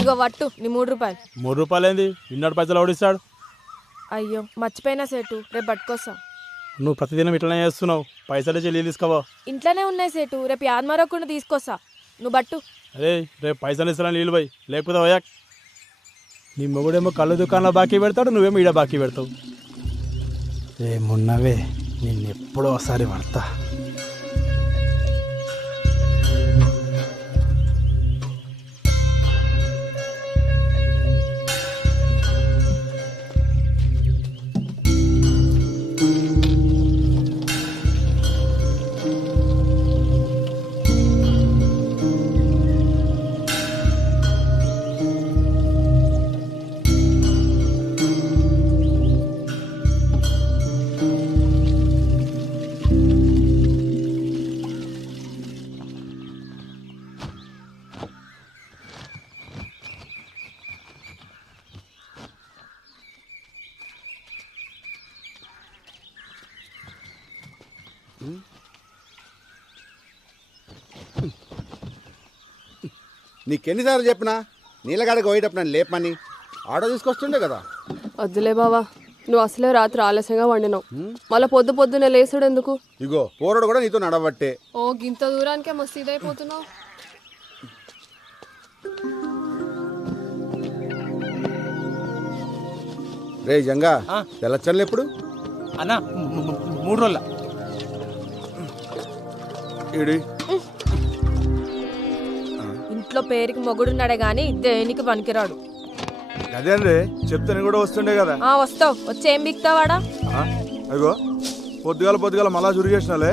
ఇగో వట్టు నీ 3 రూపాయలు. 3 రూపాయలు ఏంది? ఇన్నోటి పైసలు ఓడిస్తాడు. అయ్యో మర్చిపోయినా సేటు, రేపు పట్టుకొస్తా. నువ్వు ప్రతిదినం ఇట్లనే చేస్తున్నావు. పైసలు చెల్లి తీసుకోవా? ఇంట్లోనే ఉన్నాయి సేటు, రేపు యాదమరకుండా తీసుకొస్తా. నువ్వు బట్టు. అరే రేపు పైసలు ఇస్తాను నీళ్ళు పోయి, లేకపోతే పోయా. నీ మొగుడేమో కళ్ళు దుకాణంలో బాకీ పెడతాడు, నువ్వేమో ఈడ బాకీ పెడతావు. ఏమున్నవే నిన్ను ఎప్పుడో ఒకసారి పడతా. నీకెన్నిసార్లు చెప్పినా నీళ్ళగాడికి పోయేటప్పుడు నన్ను లేపమని. ఆటో తీసుకొస్తుండే కదా. వద్దులే బావా, నువ్వు అసలే రాత్రి ఆలస్యంగా వండినావు, మళ్ళీ పొద్దునే లేసుడు ఎందుకు? ఇగో పోరడు కూడా నీతో నడవట్టే. ఓ గింత దూరానికే మస్తు ఇదైపోతున్నావు. రే జంగా, తెల్లచ్చన్లు ఎప్పుడు అన్న? 3 రోజుల. ఇంట్లో పేరుకి మొగుడున్నాడే గాని దేనికి పనికిరాడు. అదే అండి చెప్తాను కూడా వస్తుండే కదా. వస్తావు, వచ్చి ఏం బిక్తావాడా? అయ్యో పొద్దుగాల మళ్ళా చురిగేసినాలే.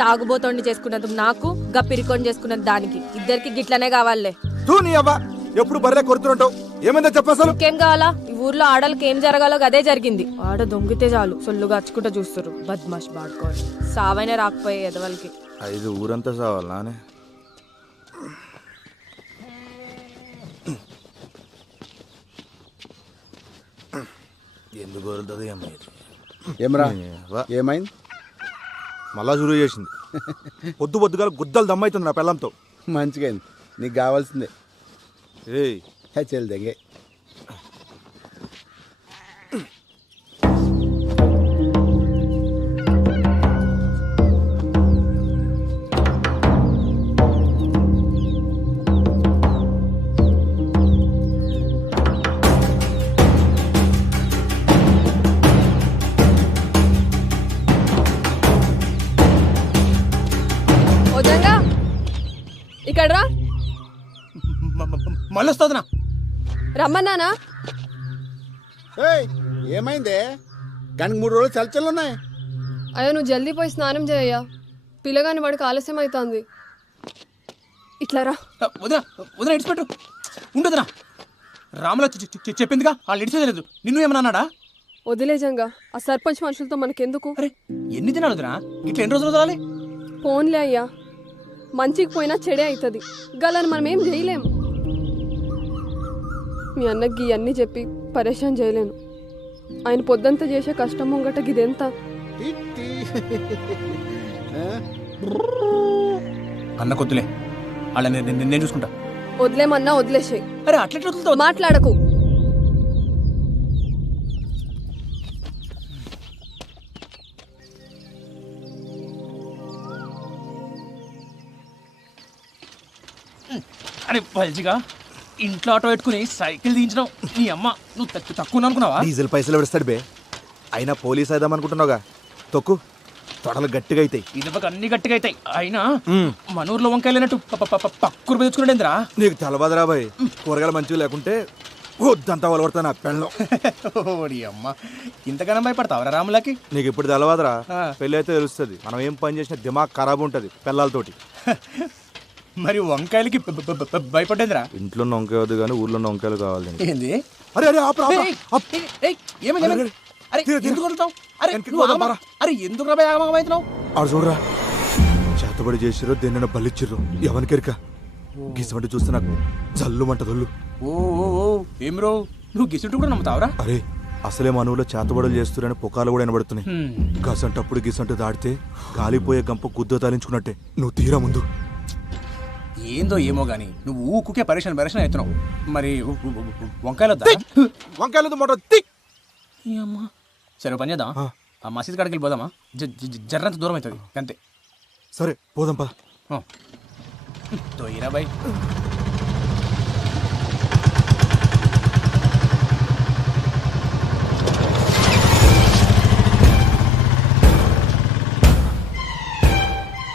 తాగుబోతోండి చేసుకున్నందుకు నాకు, గప్పిరికొని చేసుకున్నది దానికి, ఇద్దరికి గిట్లనే కావాలే. తూ నీ అబ్బా, ఎప్పుడు బర్రె కొడుతుంటావు. ఏమైందో చెప్పసలు. ఇంకేం కావాలా? ఈ ఊర్లో ఆడలకి ఏం జరగాలో అదే జరిగింది. ఆడ దొంగితే చాలు సొల్లుగా అచ్చుకుంటా చూస్తారు. బద్మాష్ బాడుకోవాలి. సావైనా రాకపోయే ఎదవలకి. 5 ఊరంతా సావాలి నానే. ఎందుకు వదులుతుంది ఏమరా? ఏమైంది? మళ్ళా చురుగు చేసింది. పొద్దుగాల గుద్దలు దమ్మవుతుంది నా పిల్లంతో. మంచిగా అయింది, నీకు కావాల్సిందే. ఏయ్ చెల్లి దగ్గే. ఇక్కడ రా. మళ్ళీ వస్తుందినా? రమ్మన్నానా? ఏయ్ ఏమైందే? కానీ 3 రోజులు చల్చలు ఉన్నాయి. అయ్యో నువ్వు జల్దీ పోయి స్నానం చేయయ్యా, పిల్లగాని వాడికి ఆలస్యం అవుతుంది. ఇట్లా రా. వదినా వదినా ఇడిచిపెట్టు. ఉండదునా, రాముల చెప్పిందిగా వాళ్ళు ఇడిచేది. నిన్ను ఏమన్నా అన్నాడా? వదిలేజంగా ఆ సర్పంచ్ మనుషులతో మనకెందుకు? అరే ఎన్ని దినాలు వదినా? ఇట్లా ఎన్ని రోజులు వదలాలి? ఫోన్లే అయ్యా, మంచికి పోయినా చెడే అవుతుంది. గలని మనం ఏం చేయలేం. మీ అన్నకి ఇవన్నీ చెప్పి పరేషాన్ చేయలేను. ఆయన పొద్దంతా చేసే కష్టం ముంగట గిదెంత? టిట్టి. అన్న కొద్దులే, వాళ్ళ నేను చూసుకుంటా. వదిలేమన్నా వదిలేసాయి. అరే అట్లెట్లు వదులుతావు? మాట్లాడకు. అరే పల్చిగా ఇంట్లో ఆటో పెట్టుకుని సైకిల్ దించడం నీ అమ్మ. నువ్వు తక్కువ అనుకున్నావా? డీజిల్ పైసలు పెడతాడు బే. అయినా పోలీస్ అయిదాం అనుకుంటున్నావుగా, తొక్కు. తొడలు గట్టిగా అవుతాయి. ఇదొక అన్ని గట్టిగా అవుతాయి. అయినా మన ఊర్లో వంకాయలేనట్టు పక్కూరు పెంచుకున్నాడేంద్రా? నీకు తెలవదురా బాయ్, కూరగాయలు మంచిగా లేకుంటే వద్దంతా వలవడతా నా పెళ్ళం. ఓడి అమ్మ, ఇంతగానో భయపడతావరా రాములకి? నీకు ఇప్పుడు తెలవదురా, పెళ్ళి అయితే తెలుస్తుంది. మనం ఏం పని చేసినా దిమాగ్ ఖరాబ్ ఉంటుంది పిల్లలతోటి. మరి వంకాయలకి భయపడేంద్రా? ఇంట్లో ఉన్న వంకాయ వద్దు కానీ ఊర్లో ఉన్న వంకాయలు కావాలి. ఏంది? అరే అరే ఆపు, ఆపు, ఆపు. ఏమైంది? అరే ఎందుకు వదులుతావు? అరే అరే ఎందుకు రా అవుతున్నావు? ఆడు చూడరా, చేతబడి చేసిరో దేన్నైనా బలిచ్చిర్రు ఎవరికెరిక. గిసమంటే చూస్తే నాకు జల్లుమంట దొల్లు. ఓ ఏం రో, నువ్వు గిసుంటూ కూడా నమ్ముతావరా? అరే అసలే మనవులో చేతబడులు చేస్తురని పుకాలు కూడా వినబడుతున్నాయి. గసంటప్పుడు గిసంటు దాడితే గాలిపోయే గంప గుద్ద తాలించుకున్నట్టే. నువ్వు తీరా ముందు. ఏందో ఏమో గాని నువ్వు ఊకుకే పరేషాన్ అవుతున్నావు. మరి వంకాయలు వంకాయలు మొట్ట సరే పని చేద్దాం. ఆ మసీద్ కాడికి వెళ్ళిపోదామా? జర్రంత దూరం అవుతుంది అంతే. సరే పోదాం పద. తోయిరా బాయ్.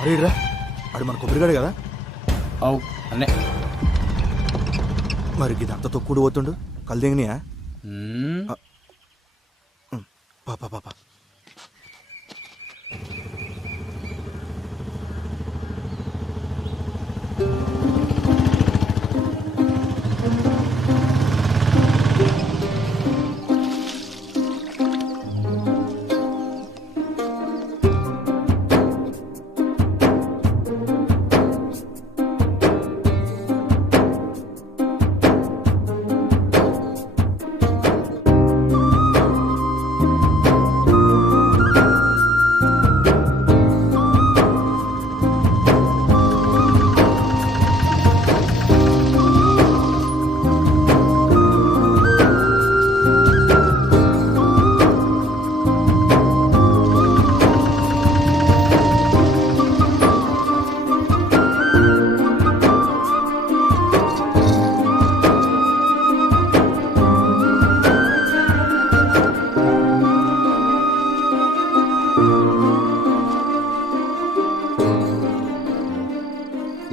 అరే రా, ఆడు మన కొబ్బరిగాడు కదా? అవు అన్నే. మరి ఇదంతా తొక్కుడు పోతుండు, కల్దింగినాయా? పాపా పాపా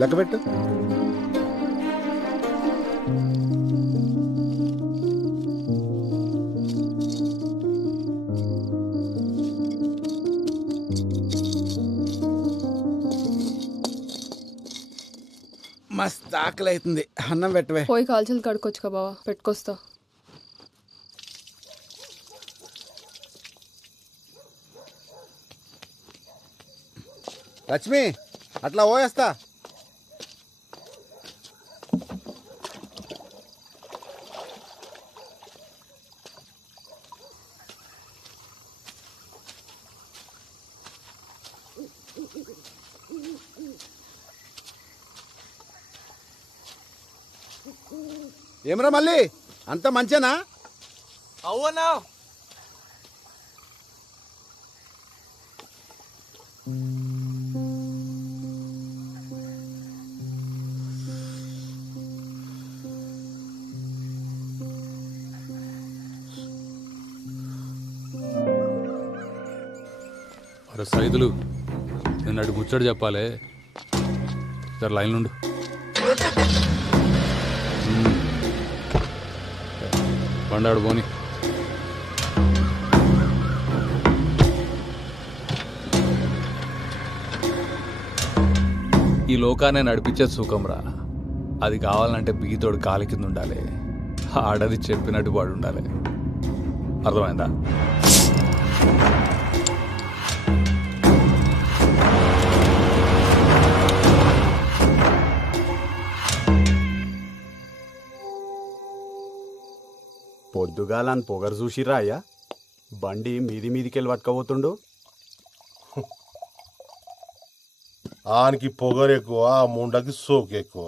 లెక్కబెట్టు. మస్తు ఆకలి అవుతుంది, అన్నం పెట్టవే. పోయి కాల్చలు కడుక్కొచ్చుకో బావా, పెట్టుకొస్తా. లక్ష్మి అట్లా పోయేస్తా. ఏమరా మళ్ళీ అంత మంచేనా? అవునా? అరే సైదులు, నేను అడి ముచ్చట చెప్పాలి, సరే లైన్ నుండి. పండాడు పోని. ఈ లోకాన్ని నడిపించే సుఖంరా. అది కావాలంటే బీతోడు కాలి కింద ఉండాలి, ఆడది చెప్పినట్టు వాడు ఉండాలి. అర్థమైందా? పొద్దుగాలని పొగరు చూసిరా అయ్యా? బండి మీది మీదికెళ్ళి పట్టుకపోతుండు. ఆనికి పొగరు ఎక్కువ, ఆ ముండకి సోకు ఎక్కువ.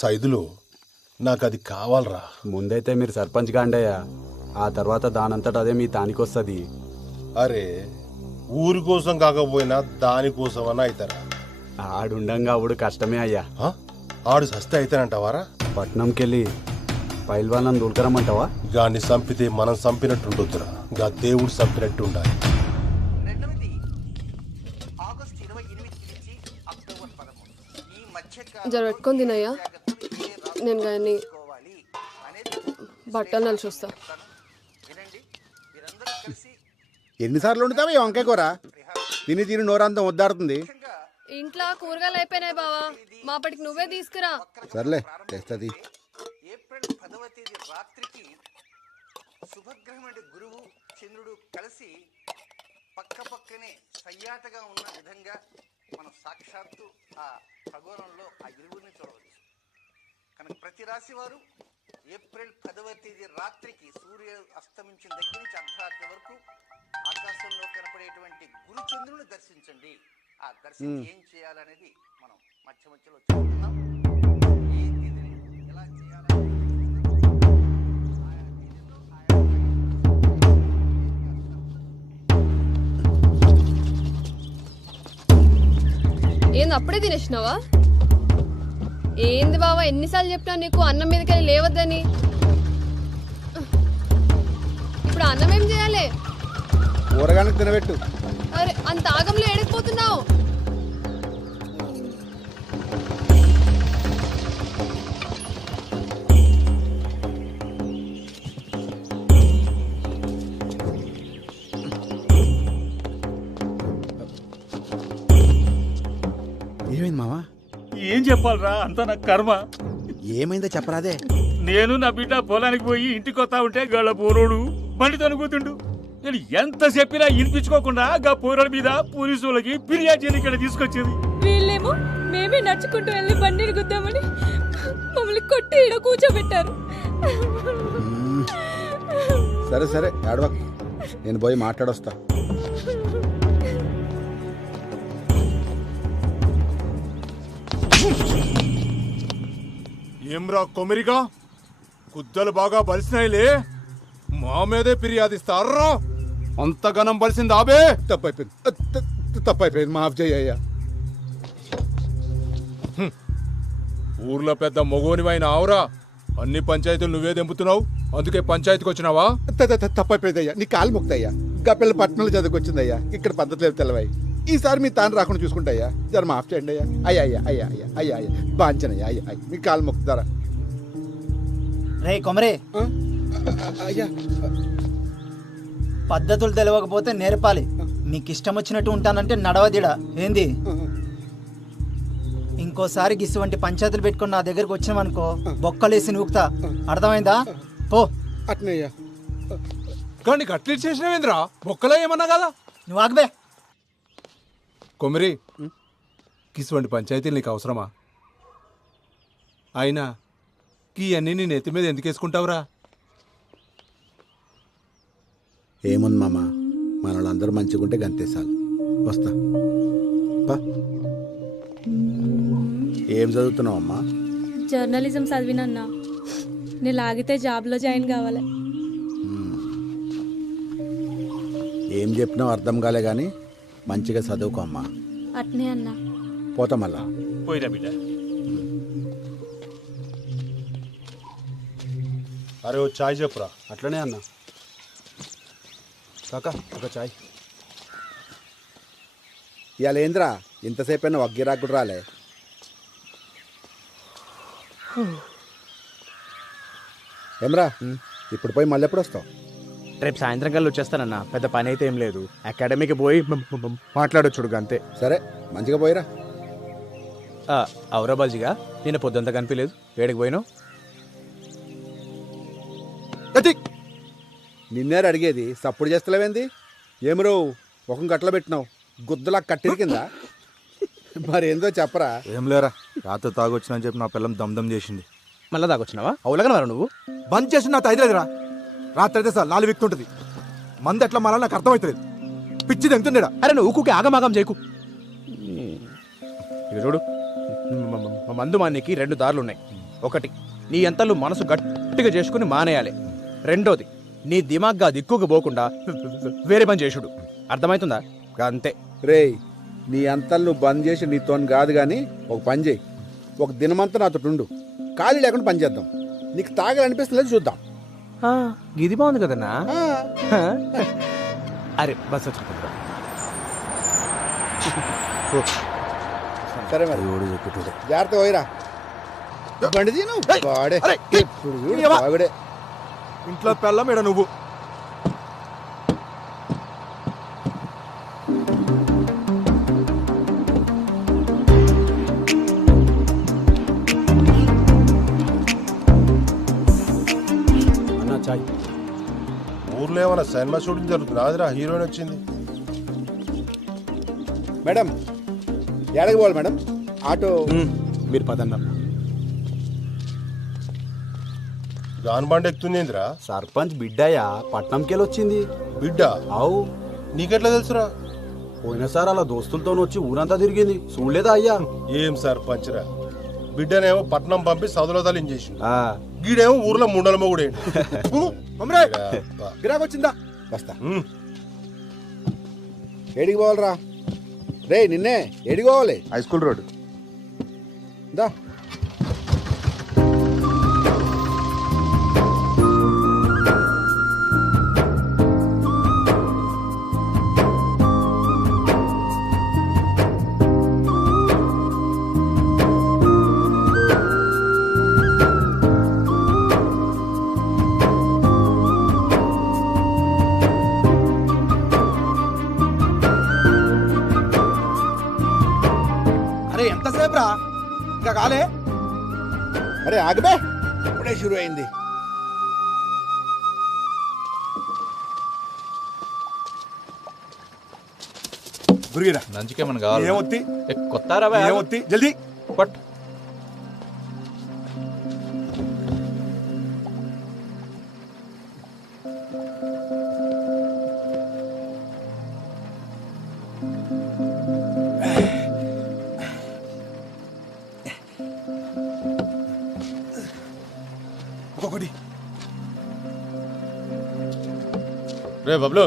సైదులు నాకు అది కావాలరా. ముందైతే మీరు సర్పంచ్ గాండయ్యా, ఆ తర్వాత దానంతట అదే మీ తానికొస్తుంది. అరే ఊరి కోసం కాకపోయినా దానికోసమన్నా అవుతారా? ఆడుండంగా ఆవిడ కష్టమే అయ్యా. ఆడు సస్తే అవుతానంటావారా? పట్నంకెళ్ళి పైల్వాళ్ళని దూల్కరమ్మంటావా? గాన్ని చంపితే మనం చంపినట్టుండొద్దురా, గా దేవుడు చంపినట్టు ఉండాలి. జర పెట్టుకొని తినయ్యా, నేను కానీ బట్టలు నలిసి వస్తా. ఎన్నిసార్లు వండుతావా ఈ వంకాయ కూర? తిని తిని నోరంతం వద్దాడుతుంది. ఇంట్లో కూరగాయలు అయిపోయినాయి బావా, మాపటికి నువ్వే తీసుకురా. సర్లే తెస్తుంది. ఏప్రిల్ 10వ తేదీ రాత్రికి శుభగ్రహం అంటే గురువు చంద్రుడు కలిసి పక్క పక్కనే సయ్యాటగా ఉన్న విధంగా మనం సాక్షాత్తు ఆ ఖగోళంలో ఆ ఇరువురిని చూడవచ్చు. కనుక ప్రతి రాశి వారు ఏప్రిల్ 10వ తేదీ రాత్రికి సూర్య అస్తమించిన దగ్గర నుంచి అర్ధరాత్రి వరకు ఆకాశంలో కనపడేటువంటి గురు చంద్రుని దర్శించండి. ఆ దర్శించి ఏం చేయాలనేది మనం మధ్య మధ్యలో చూస్తున్నాం. ఏ తేదీని ఎలా చేయాలని ఏంది అప్పుడే తినేసినావా? ఏంది బావా, ఎన్నిసార్లు చెప్పినా నీకు అన్నం మీదకెళ్ళి లేవద్దని. ఇప్పుడు అన్నం ఏం చేయాలి? ఊరగానికి తినబెట్టు. అరే అంత ఆగంలో ఎడకపోతున్నావు. ఏమైంది మావా? ఏం చెప్పాలరా, అంతా నా కర్మ. ఏమైందో చెప్పరాదే. నేను నా బిడ్డ పొలానికి పోయి ఇంటికి వస్తా ఉంటే గళ్ళ పోరోడు బండితో అనుకుతుండు. నేను ఎంత చెప్పినా వినిపించుకోకుండా గా పోరాడు మీద పోలీసు వాళ్ళకి ఫిర్యాదు చేయని ఇక్కడ తీసుకొచ్చింది. వీళ్ళేమో మేమే నడుచుకుంటూ వెళ్ళి బండిని గుద్దామని మమ్మల్ని కొట్టి ఈడ కూర్చోబెట్టారు. సరే సరే ఏడవక్, నేను పోయి మాట్లాడొస్తా. ఏమ్రా కొమిరిగా, కుద్దలు బాగా బలిసినాయిలే, మా మీదే ఫిర్యాదిస్తారా? అంతగనం బలిసింది ఆబే. తప్పైపోయింది మాఫ్ చేయ్యా. ఊర్లో పెద్ద మొగోనివైన ఆవురా, అన్ని పంచాయతీలు నువ్వే దెంపుతున్నావు, అందుకే పంచాయతీకి వచ్చినావా? తప్పైపోయిందయ్యా, నీ కాలు ముక్తయ్యా. గప్పిల్ల పట్టణంలో చదువుకొచ్చిందయ్యా, ఇక్కడ పద్ధతి లేదు తెలవాయి. ఈసారి మీ తాను రాకుండా చూసుకుంటాయ్యా, జర మాఫ్ చేయండి అయ్యా. అయ్యా అయ్యా అయ్యా అయ్యా అయ్యా అయ్యా బాంచనయ్యా. అయ్యా అయ్యా మీ కాలు ముక్తారా? రే కొమరే, అయ్యా పద్ధతులు తెలియకపోతే నేర్పాలి. నీకు ఇష్టం వచ్చినట్టు ఉంటానంటే నడవదిడా ఏంది? ఇంకోసారి గిసువంటి పంచాయతీలు పెట్టుకుని నా దగ్గరకు వచ్చినావనుకో బొక్కలేసి నూకుతా. అర్థమైందా? పో. అట్నయ్యా. కానీ కట్లీ చేసినవేంద్రా, బొక్కలో ఏమన్నా కదా? నువ్వు ఆగబే. కొమిరి, కిసువంటి పంచాయతీలు నీకు అవసరమా? అయినా ఈ అన్నీ నీ నెత్తి మీద ఎందుకు వేసుకుంటావురా? ఏముంది మామ, మన వాళ్ళందరూ మంచిగుంటే గంతేసాలు. వస్తా. ఏం చదువుతున్నావు అమ్మా? జర్నలిజం చదివినన్నా, నేను లాగితే జాబ్లో జాయిన్ కావాలి. ఏం చెప్పినావు అర్థం కాలే కానీ మంచిగా చదువుకో అమ్మా. అట్నే అన్నా. పోతా మళ్ళా. పోయిరా బిడ్డ. అరే ఓ చాయ్ చెప్పురా. అట్లనే అన్న. కాకా ఒక చాయ్. ఇవాళ ఏంద్రా ఇంతసేపు అయినా ఒక గిరాకు కూడా రాలే. ఏమరా ఇప్పుడు పోయి మళ్ళీ ఎప్పుడు వస్తావు? రేపు సాయంత్రం కల్లా వచ్చేస్తానన్నా. పెద్ద పని అయితే ఏం లేదు. అకాడమీకి పోయి మాట్లాడొచ్చుడుగా అంతే. సరే మంచిగా పోయిరా. అవురా బాజీగా, నేను పొద్దుంతా కనిపించలేదు. ఏడికి పోయినావు? నిన్నేరు అడిగేది, సప్పుడు చేస్తలేవేంది? ఏమరో ఒక గట్ల పెట్టినావు, గుద్దలా కట్టిరి కింద. మరేందో చెప్పరా. ఏం లేరా, రాత్రి తాగొచ్చినని చెప్పి నా పిల్లం దమ్దం చేసింది. మళ్ళా తాగొచ్చినావా? అవులగనవరా నువ్వు? బంద్ చేసి నా తైలేదురా. రాత్రి అయితే సార్ లాలి విక్తుంటది. మంది ఎట్లా మారాలి నాకు అర్థమవుతుంది. పిచ్చిది ఎంతుండేడా. అరే నువ్వు ఊకుకి ఆగమాగం చేయకు. ఇక చూడు, మందు మానికి 2 దారులున్నాయి. ఒకటి, నీ ఎంతలు మనసు గట్టిగా చేసుకుని మానేయాలి. రెండోది, నీ దిమాగ్గా దిక్కుకు పోకుండా వేరే పని చేసుడు. అర్థమవుతుందా? అంతే. రేయ్, నీ అంతలు నువ్వు బంద్ చేసి నీతోని కాదు కానీ ఒక పని చేయి. ఒక దినమంతా నాతో ఉండు, ఖాళీ లేకుండా పని చేద్దాం. నీకు తాగాలనిపిస్తలేదు, చూద్దాం. ఇది బాగుంది కదన్నా. అరే బస్ వచ్చి సరే మరి జాగ్రత్త పోయిరా. బండి తీను వాడే ఇప్పుడు చూడు వాగుడే. ఇంట్లో పెళ్ళం ఈడ నువ్వు. ఊర్లో ఏమైనా సినిమా షూటింగ్ జరుగుతుంది. రాదురా, హీరోయిన్ వచ్చింది. మేడం ఎక్కడికి పోవాలి మేడం? ఆటో మీరు పదన్నా. గాన్ బండి ఎక్కుతుందిరా? సర్పంచ్ బిడ్డయ్యా, పట్నంకెళ్ళి వచ్చింది. బిడ్డ? అవు. నీకెట్లా తెలుసురా? పోయినసారి అలా దోస్తులతో వచ్చి ఊరంతా తిరిగింది, చూడలేదా అయ్యా? ఏం సర్పంచ్ రా, బిడ్డనేమో పట్నం పంపి సదులో తలించేసి, గీడేమో ఊర్లో ముండల మొగుడే. గిరాకు వచ్చిందా? వస్తా. ఏడికి పోవాలరా? రే నిన్నే ఏడికి పోవాలి? హై స్కూల్ రోడ్ దా. అరే ఎంతసేపు రా, ఇంకా కాలే? అరే ఆగబే, ఇప్పుడే షురు అయింది. నంచుకేమన్నా కావాలి? ఏమొత్తి కొత్తారా ఏమొత్తి జల్దీ పట్. ఇంకొకటి. రే బబ్లు,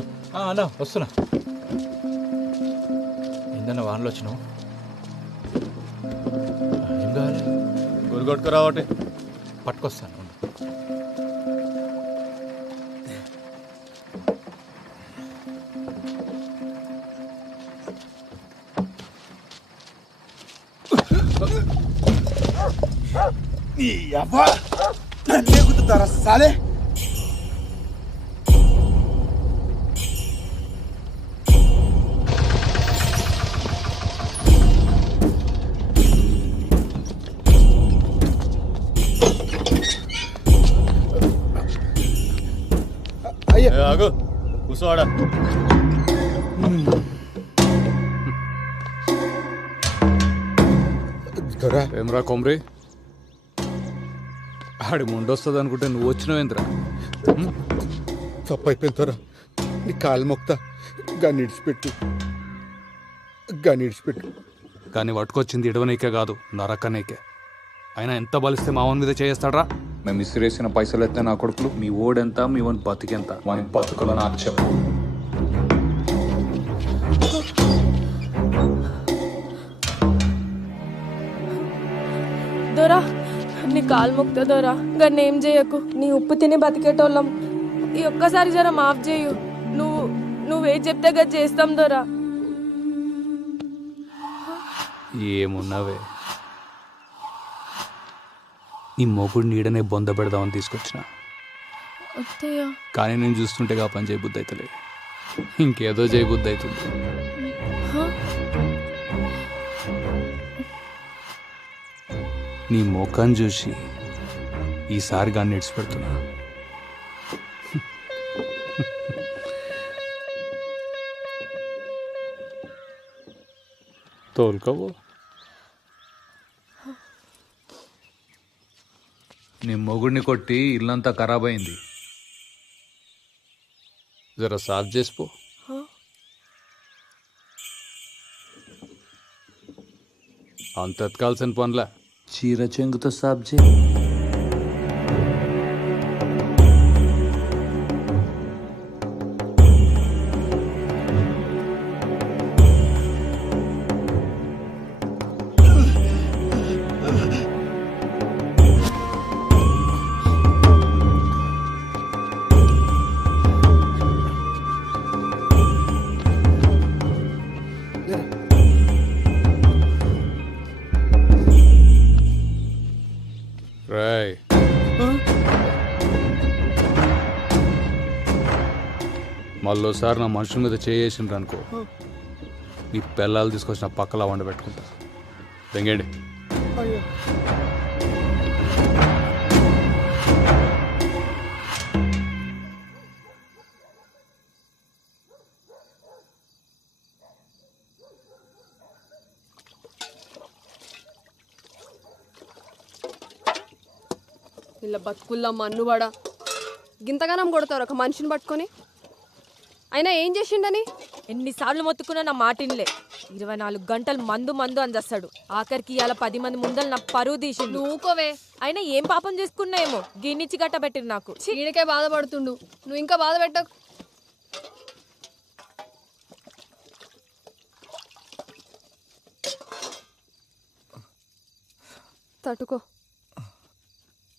అన్నా వస్తున్నా. ఏందన్నా వానలో వచ్చినావు? ఏం కావాలి? గురిగొట్టుకు రావటే. పట్టుకొస్తాను. నీ అబ్బా నన్నే గుద్దుతారా సాలే? అయ్యా ఆగు, కూర్చోవాడా. ఏమ్రా కొమ్రి, ఆడి ముండొస్తుంది అనుకుంటే నువ్వు వచ్చినావేంద్రా? తప్పు అయిపోయింది తోరా, నీ కాలు మొక్తా. గాని ఇడిచిపెట్టు, గాని ఇడిచిపెట్టు. కానీ పట్టుకొచ్చింది ఇడవనీకే కాదు, నరకనీకే. అయినా ఎంత బలిస్తే మావన్ మీద చేస్తాడ్రా? మేము ఇసిరేసిన పైసలు ఎత్తే నా కొడుకులు, మీ ఓడెంత, మీ వన్ బతికెంత, వాని బతుకులు నాకు చెప్పు. దొరా, నీ కాలు మొక్తా దొరా, గన్ను ఏం చేయకు. నీ ఉప్పు తిని బతికేటోళ్ళం. ఈ ఒక్కసారి జర మాఫ్ చేయు. నువ్వేం చెప్తే గది చేస్తాం దొరా. ఏమున్నావే, నీ మొగుడు నీడనే బొంద పెడదామని తీసుకొచ్చిన. అత్తయ్య కానీ నేను చూస్తుంటే ఆ పని చేయబుద్ధి అవుతలే, ఇంకేదో చేయబుద్ధి అవుతుంది. నీ ముఖాన్ని చూసి ఈసారి గాన్ని ఇడిచిపెడుతున్నా. తోలుకోవు. నీ మొగుడిని కొట్టి ఇల్లంతా ఖరాబ్ అయింది, జర సాఫ్ చేసిపో. అంత ఎత్కాల్సిన పనులా, చీర చెంగుతో సాఫ్ చేయి. రాయ్, మళ్ళోసారి నా మనుషుల మీద చేసిండ్రు అనుకో, నీ పిల్లలు తీసుకొచ్చిన పక్కలా వండ పెట్టుకుంటా. తెంగండి. ఇలా బతుకుల్లా మన్నువాడా గింతగానం కొడతారు ఒక మనిషిని పట్టుకొని. అయినా ఏం చేసిండని? ఎన్నిసార్లు మొత్తుకున్నా నా మాటిన్లే. 24 గంటలు మందు మందు అందేస్తాడు. ఆఖరికి ఇవాళ 10 మంది ముందలు నా పరువు తీసిండు. నువ్వుకోవే. అయినా ఏం పాపం చేసుకున్నాయేమో గిన్నిచ్చి గట్టబెట్టిరు నాకు. ఈడకే బాధపడుతుండు, నువ్వు ఇంకా బాధ పెట్టకు. తట్టుకో.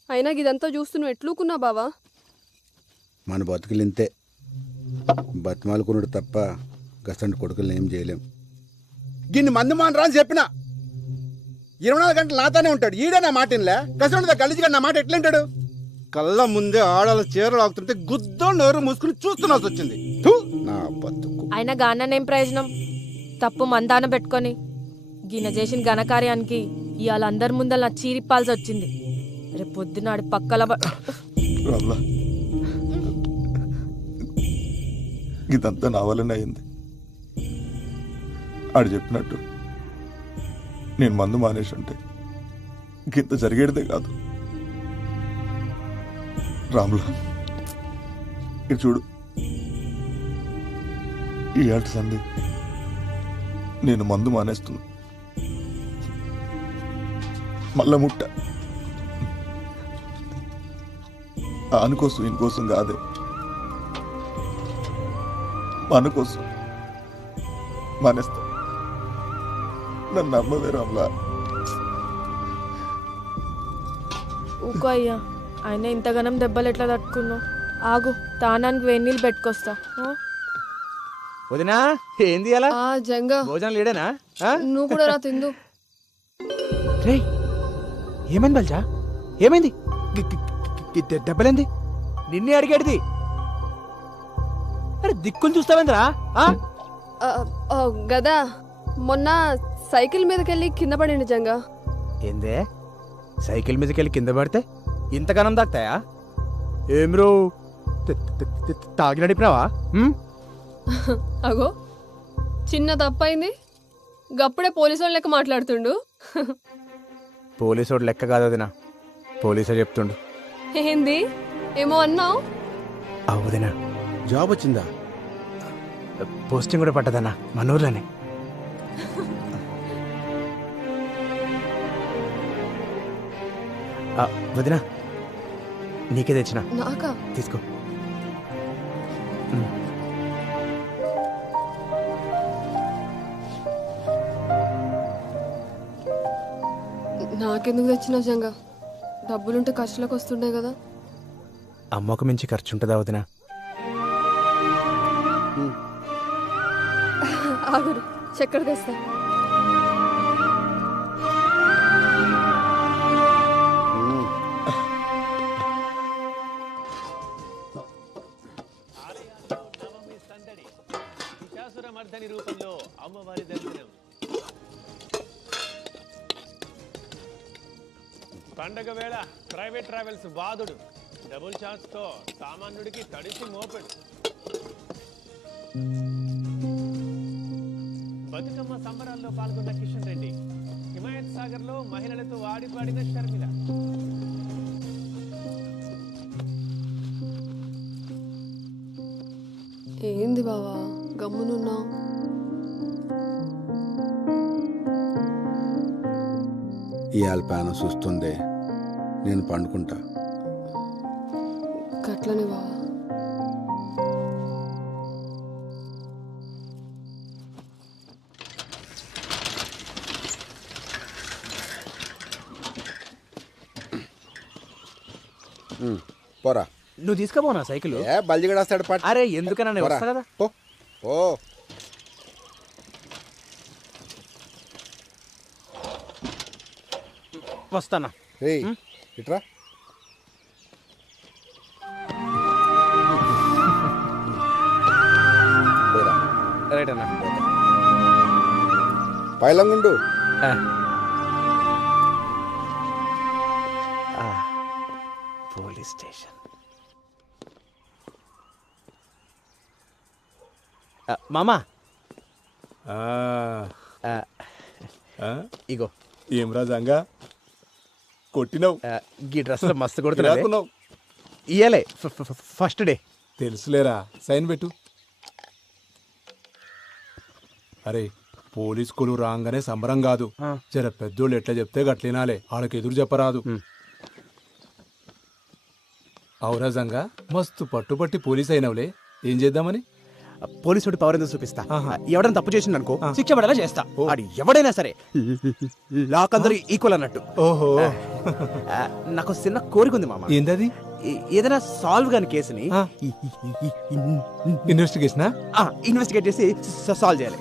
అయినా ఇదంతా చూస్తూ నువ్వు ఎట్లుకున్నా బావా? మన బతుకులు ఇంతే, బతిమాలుకున్నాడు తప్ప గసంటి కొడుకులను ఏం చేయలేం. గిన్ని మంది మానరా అని చెప్పిన 24 గంటలు నాతోనే ఉంటాడు. ఈడే నా మాట ఇన్లే. గసంటి గలీజ్గా నా మాట ఎట్లంటాడు? కళ్ళ ముందే ఆడాల చీరలు ఆగుతుంటే గుద్దో నోరు మూసుకుని చూస్తున్నాల్సి వచ్చింది. నా బతుకు. అయినా గాననేం ప్రయోజనం? తప్పు మందాన పెట్టుకొని గిన్నె చేసిన ఘనకార్యానికి ఇవాళ అందరి ముందర నా చీరిప్పాల్సి వచ్చింది. రేపు పొద్దునాడు పక్కల ఇదంతా నా వల్లనే అయింది. ఆడు చెప్పినట్టు నేను మందు మానేసి ఉంటే ఇంత జరిగేదే కాదు. రాములా, ఇది చూడు, ఈ ఏట సంది నేను మందు మానేస్తున్నా. మళ్ళా ముట్ట ఆనుకోసం ఇంకోసం కాదే, మన కోసం మానేస్తా. నన్ను నమ్మవే రామ్లా. ఊకో అయ్యా, అయినా ఇంతగానం దెబ్బలు ఎట్లా తట్టుకున్నావు? ఆగు, తానానికి వేడి నీళ్ళు పెట్టుకొస్తా. వదినా, ఏంది అలా జంగా భోజనం లేడేనా? నువ్వు కూడా రా తిందు. రే, ఏమైంది బల్జా? ఏమైంది? దెబ్బలేంది? నిన్నే అడిగేది. అరే దిక్కులు చూస్తావేంద్రా? గదా మొన్న సైకిల్ మీదకెళ్ళి కింద పడింది జంగా. ఏందే, సైకిల్ మీదకెళ్ళి కింద పడితే ఇంతగానం దాక్తాయా? ఏం రో తాగి నడిపినావా? అగో చిన్న తప్పైంది, గప్పుడే పోలీసు వాళ్ళ లెక్క మాట్లాడుతుండు. పోలీసోడు లెక్క కాదు వదినా, పోలీసే చెప్తుండు. ఏంది ఏమో అన్నావు? వదినా, జాబ్ వచ్చిందా? పోస్టింగ్ కూడా పట్టదన్నా మన ఊర్లోనే. వదినా, నీకే తెచ్చిన. నాకా? తీసుకో. నాకెందుకు తెచ్చినా జంగా? డబ్బులుంటే ఖర్చులకు వస్తుండే కదా. అమ్మకు మించి ఖర్చు ఉంటుందా వదినా? ఆగురు, చక్కెర తెస్తా. పండగ వేళ ప్రైవేట్ ట్రావెల్స్ బాధుడు డబుల్ ఛాన్స్ తో సామాన్యుడికి తడిసి మోపెడు. బతుకమ్మ సంబరాల్లో పాల్గొన్న కిషన్ రెడ్డి, హిమాయత్ సాగర్ లో మహిళలతో ఆడిపాడిన షర్మిల. ఏంది బావా గమ్మునున్నా? ఇవాళ పానం చూస్తుంది, నేను పండుకుంటా. గట్లనే బావా. పోరా. నువ్వు తీసుకుపోనా సైకిల్? బల్జిగడేస్తాడు పాట. అరే ఎందుకన్నా నేను వస్తా కదా. ఓ వస్తానా? ఇట్రా. రైట్ అన్నా. పైలంగుండు. Police station. మామా ఇగో. ఏం రాజంగా కొట్టినావు? ఈ డ్రెస్ మస్తు కొడుతున్నావు. ఇయ్యలే ఫస్ట్ డే. తెలుసులేరా, సైన్ పెట్టు. అరే పోలీస్ కొలు రాగానే సంబరం కాదు, జర పెద్దోళ్ళు ఎట్లా చెప్తే గట్లినాలే, వాళ్ళకి ఎదురు చెప్పరాదు. ఔరాజంగా మస్తు పట్టుపట్టి పోలీస్ అయినవులే, ఏం చేద్దామని? పోలీసుడి పవర్ ఎందుకు చూపిస్తా. ఎవడైనా తప్పు చేసిండు అనుకో శిక్ష పడేలా చేస్తా. అది ఎవడైనా సరే లాక్ అందరూ ఈక్వల్ అన్నట్టు. ఓహో, నాకు చిన్న కోరిక ఉంది మామ. ఏంటది? ఏదైనా సాల్వ్ కాని కేసుని ఇన్వెస్టిగేట్ చేసి సాల్వ్ చేయాలి.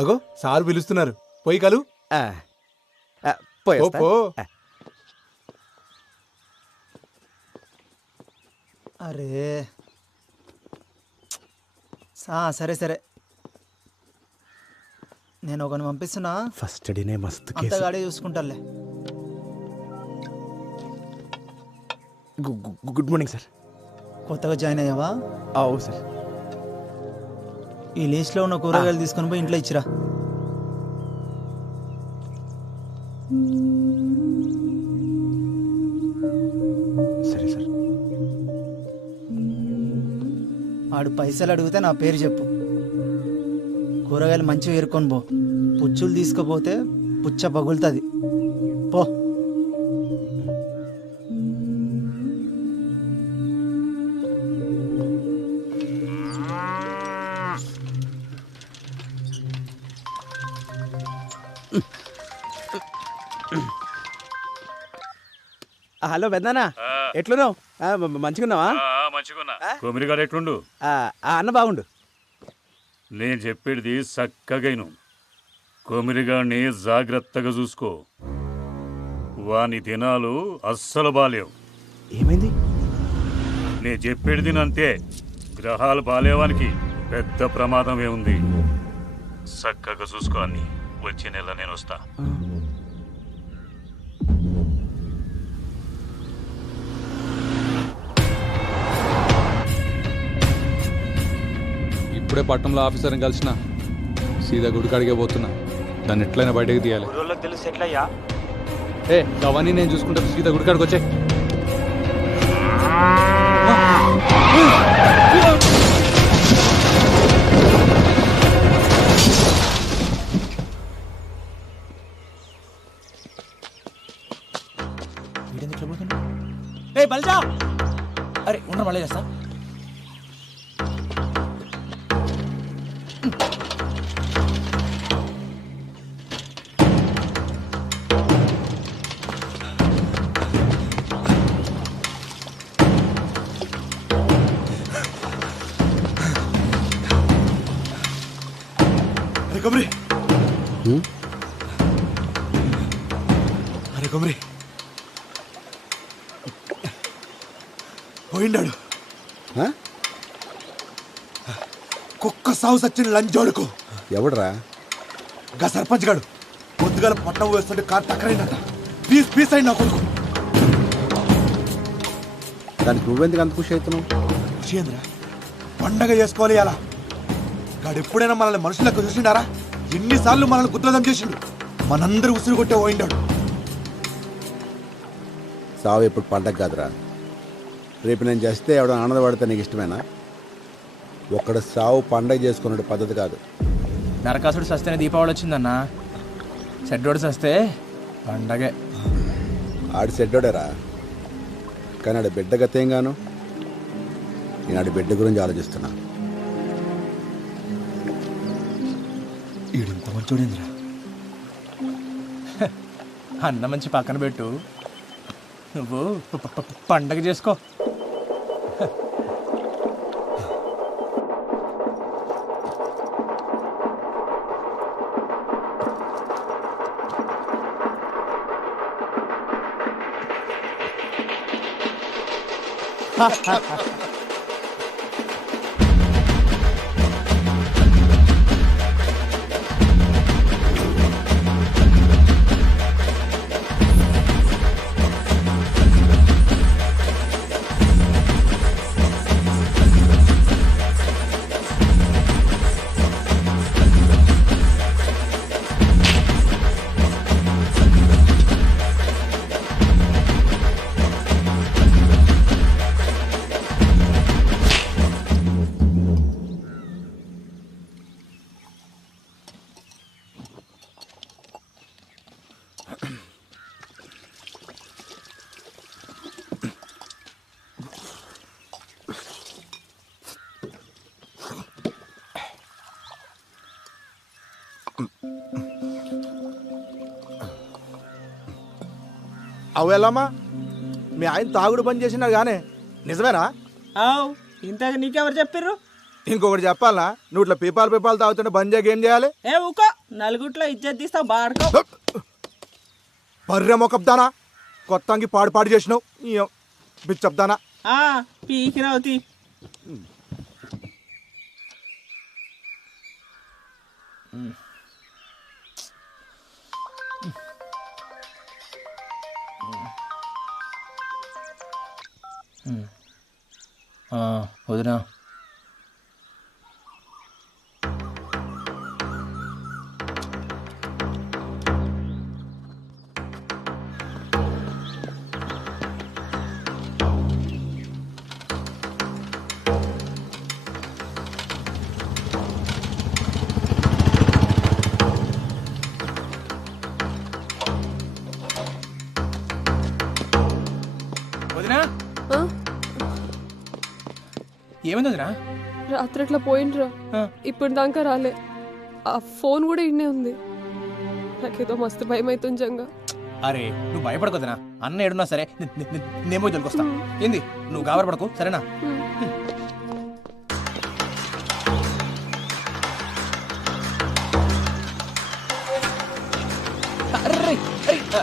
అగో సార్ పిలుస్తున్నారు, పోయి కలు. అరే సరే సరే, నేను ఒకరిని పంపిస్తున్నా. ఫస్ట్ డేనే మస్తు అంత గాడే చూసుకుంటాలే. Good morning sir. కొత్తగా జాయిన్ అయ్యావా? అవు సార్. ఈ లిస్ట్లో ఉన్న కూరగాయలు తీసుకొని పోయి ఇంట్లో ఇచ్చిరా. సరే సార్. ఆడు పైసలు అడిగితే నా పేరు చెప్పు. కూరగాయలు మంచిగా ఏరుకొని పో. పుచ్చులు తీసుకుపోతే పుచ్చ పగులుతుంది. పో. హలో పెద్దనా, ఎట్లున్నావు? మంచిగున్నావా? మంచిగున్నా. కొమిరిగాడు ఎట్లుండు? అన్న బాగుండు. నేను చెప్పేది చక్కగైను. కొమిరిగాడిని జాగ్రత్తగా చూసుకో. వాని దినాలు అస్సలు బాలేవు. ఏమైంది? నేను చెప్పేది అంతే. గ్రహాలు బాలేవానికి పెద్ద ప్రమాదమే ఉంది. చక్కగా చూసుకో అన్ని. వచ్చే నెల నేను వస్తా. ఇప్పుడే పట్టణంలో ఆఫీసర్ని కలిసిన సీదా గుడికాడికే పోతున్నా. దాన్ని ఎట్లయినా బయటకు తీయాలి. తెలుసు ఎట్లయ్యా? అవన్నీ నేను చూసుకుంటా. సీదా గుడికాడికి వచ్చే. బల్జా, అరే ఉన్న మళ్ళీ చేస్తా. అరే కొమరి, అరే కొమరి, పోయిండాడు. కుక్క సాగు సచ్చిన లంజోడుకు. ఎవడరా? గా సర్పంచ్ గాడు పొద్దుగాల పట్టణం వేస్తుంటే కారు టక్కరైందట. పీస్ పీస్ అయింది నా కొడుకు. దానికి నువ్వెందుకు అంత ఖుషి అవుతున్నావు? విషయేంద్ర పండగ చేసుకోవాలి అలా. గాడు ఎప్పుడైనా మనల్ని మనుషులకు చూసిండారా? ఎన్నిసార్లు మనల్ని గుద్రదం చేసిండు. మనందరూ ఉసురు కొట్టే పోయిండాడు. సావు ఇప్పుడు పండగ కాదురా. రేపు నేను చేస్తే ఎవడ ఆనందపడితే నీకు ఇష్టమేనా? ఒక్కడ సావు పండగ చేసుకునే పద్ధతి కాదు. నరకాసుడు సస్తేనే దీపావళి వచ్చిందన్నా. చెడ్డోడు సస్తే పండగే. ఆడి సెడ్డోడేరా, కానీ ఆడి బిడ్డ గతేం గాను. నేను ఆడి బిడ్డ గురించి ఆలోచిస్తున్నా. ఈడింత మంచోడేంద్రా. అన్న మంచి పక్కన పెట్టు, నువ్వు పండగ చేసుకో. అవు ఎల్లమ్మా, మీ ఆయన తాగుడు పని చేసినా గానే నిజమేనా? ఇంతగా నీకెవరు చెప్పారు? ఇంకొకటి చెప్పాలనా? నువ్వు ఇట్లా పీపాలు తాగుతుంటే బంద్ చేయక ఏం చేయాలి? ఏ ఊకో, నలుగుట్లో ఇజ్జత్ తీస్తావు బాడుకో. బర్రె మొకబ్దానా, కొత్తంగి పాడు చేసినావు బిచ్చబ్దానా. పీకినవుతి. వదినా, వదినా ఏమైంది వదినా? రాత్రి అట్లా పోయిండ్రా, ఇప్పుడు దాకా రాలే. ఆ ఫోన్ కూడా ఇన్నే ఉంది. నాకేదో మస్తు భయం అవుతుంది జంగా. అరే నువ్వు భయపడకొద్దునా, అన్న ఏడున్నా సరే నేమో తొలికొస్తా. ఏంది నువ్వు గాబరపడకు, సరేనా?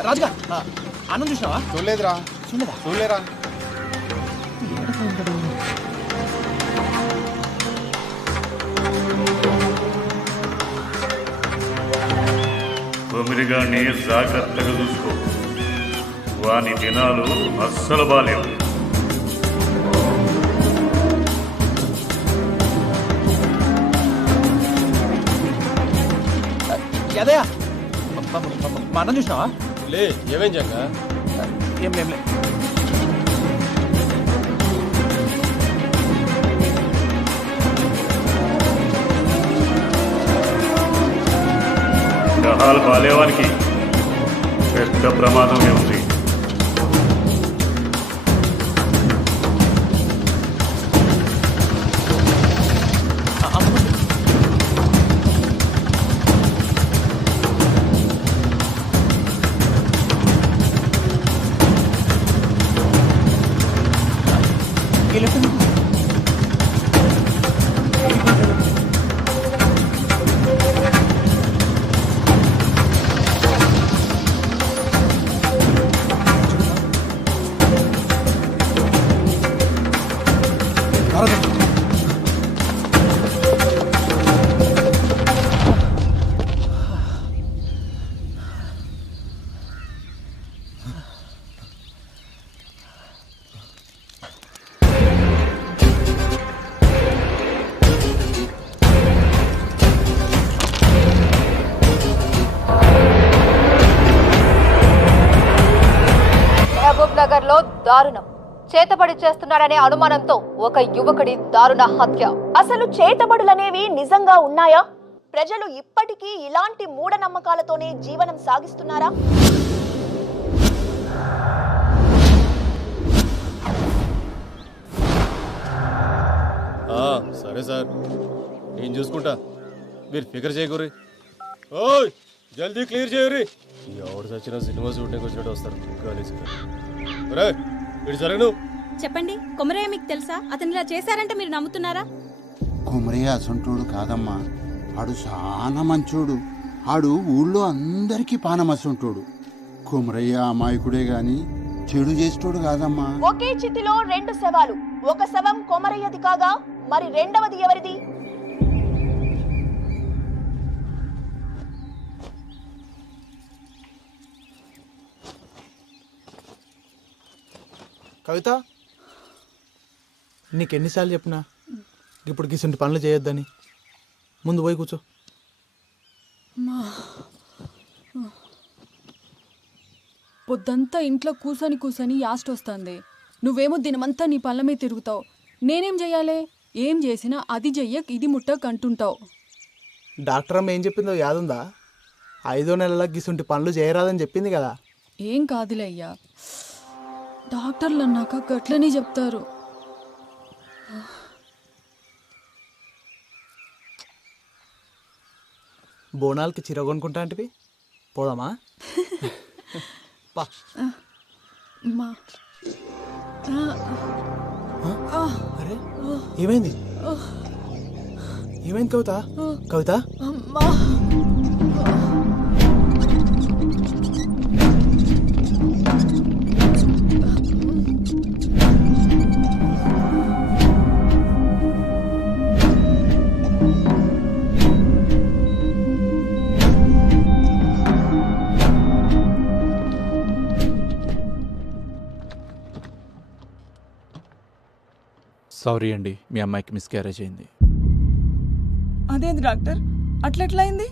రాజుగా అన్నం చూసినావా? చూడలేదురా. చూడలేరా? తొమ్మిదిగానే జాగ్రత్తగా చూసుకో, వాని దినాలు అస్సలు బాలేవు. అదయా మా అన్నం చూసినావా? లే, ఏమేం జంగా? ఏం లే. గ్రహాలు బాలేవానికి పెద్ద ప్రమాదమే ఉంది. దారుణం. చేతబడి చేస్తున్నాడనే అనుమానంతో ఒక యువకుడి దారుణ హత్య. అసలు చేతబడులనేవి నిజంగా ఉన్నాయా? ప్రజలు ఇప్పటికీ ఇలాంటి మూఢనమ్మకాలతోనే జీవనం సాగిస్తున్నారా? సరే సార్, నేను చూసుకుంటా, మీరు ఫికర్ చేయకూరి. ఓయ్ జల్దీ క్లియర్ చేయరి. ఎవడు చచ్చిన సినిమా షూటింగ్ వచ్చినట్టు వస్తారు. ఇటు సరే నువ్వు చెప్పండి, కొమరయ్య మీకు తెలుసా? అతను ఇలా చేశారంటే మీరు నమ్ముతున్నారా? కొమరయ్య అసంటోడు కాదమ్మా, ఆడు చాలా మంచోడు. ఆడు ఊళ్ళో అందరికీ పానమసంటోడు. కొమరయ్య అమాయకుడే గాని చెడు చేసేటోడు కాదమ్మా. ఒకే చితిలో 2 శవాలు. ఒక శవం కొమరయ్యది కాగా మరి రెండవది ఎవరిది? కవిత, నీకెన్నిసార్లు చెప్పినా ఇప్పుడు గిసంటి పనులు చేయొద్దని. ముందు పోయి కూర్చో. పొద్దంతా ఇంట్లో కూసని యాస్ట్ వస్తుంది. నువ్వేమో దినమంతా నీ పళ్ళ మీద తిరుగుతావు. నేనేం చెయ్యాలి? ఏం చేసినా అది చెయ్యక్ ఇది ముట్టక్ అంటుంటావు. డాక్టర్ అమ్మ ఏం చెప్పిందో యాదుందా? 5వ నెలల గిసంటి పనులు చేయరాదని చెప్పింది కదా. ఏం కాదులే అయ్యా, డాక్టర్లు అన్నాక గట్లనే చెప్తారు. బోనాలకి చీర కొనుక్కుంటా అంటే పోదామా? అరే ఏమైంది? ఏమైంది కవిత? కవిత సారీ అండి, మీ అమ్మాయికి మిస్క్యారేజ్ అయింది. అదేంది డాక్టర్, అట్లెట్లయింది?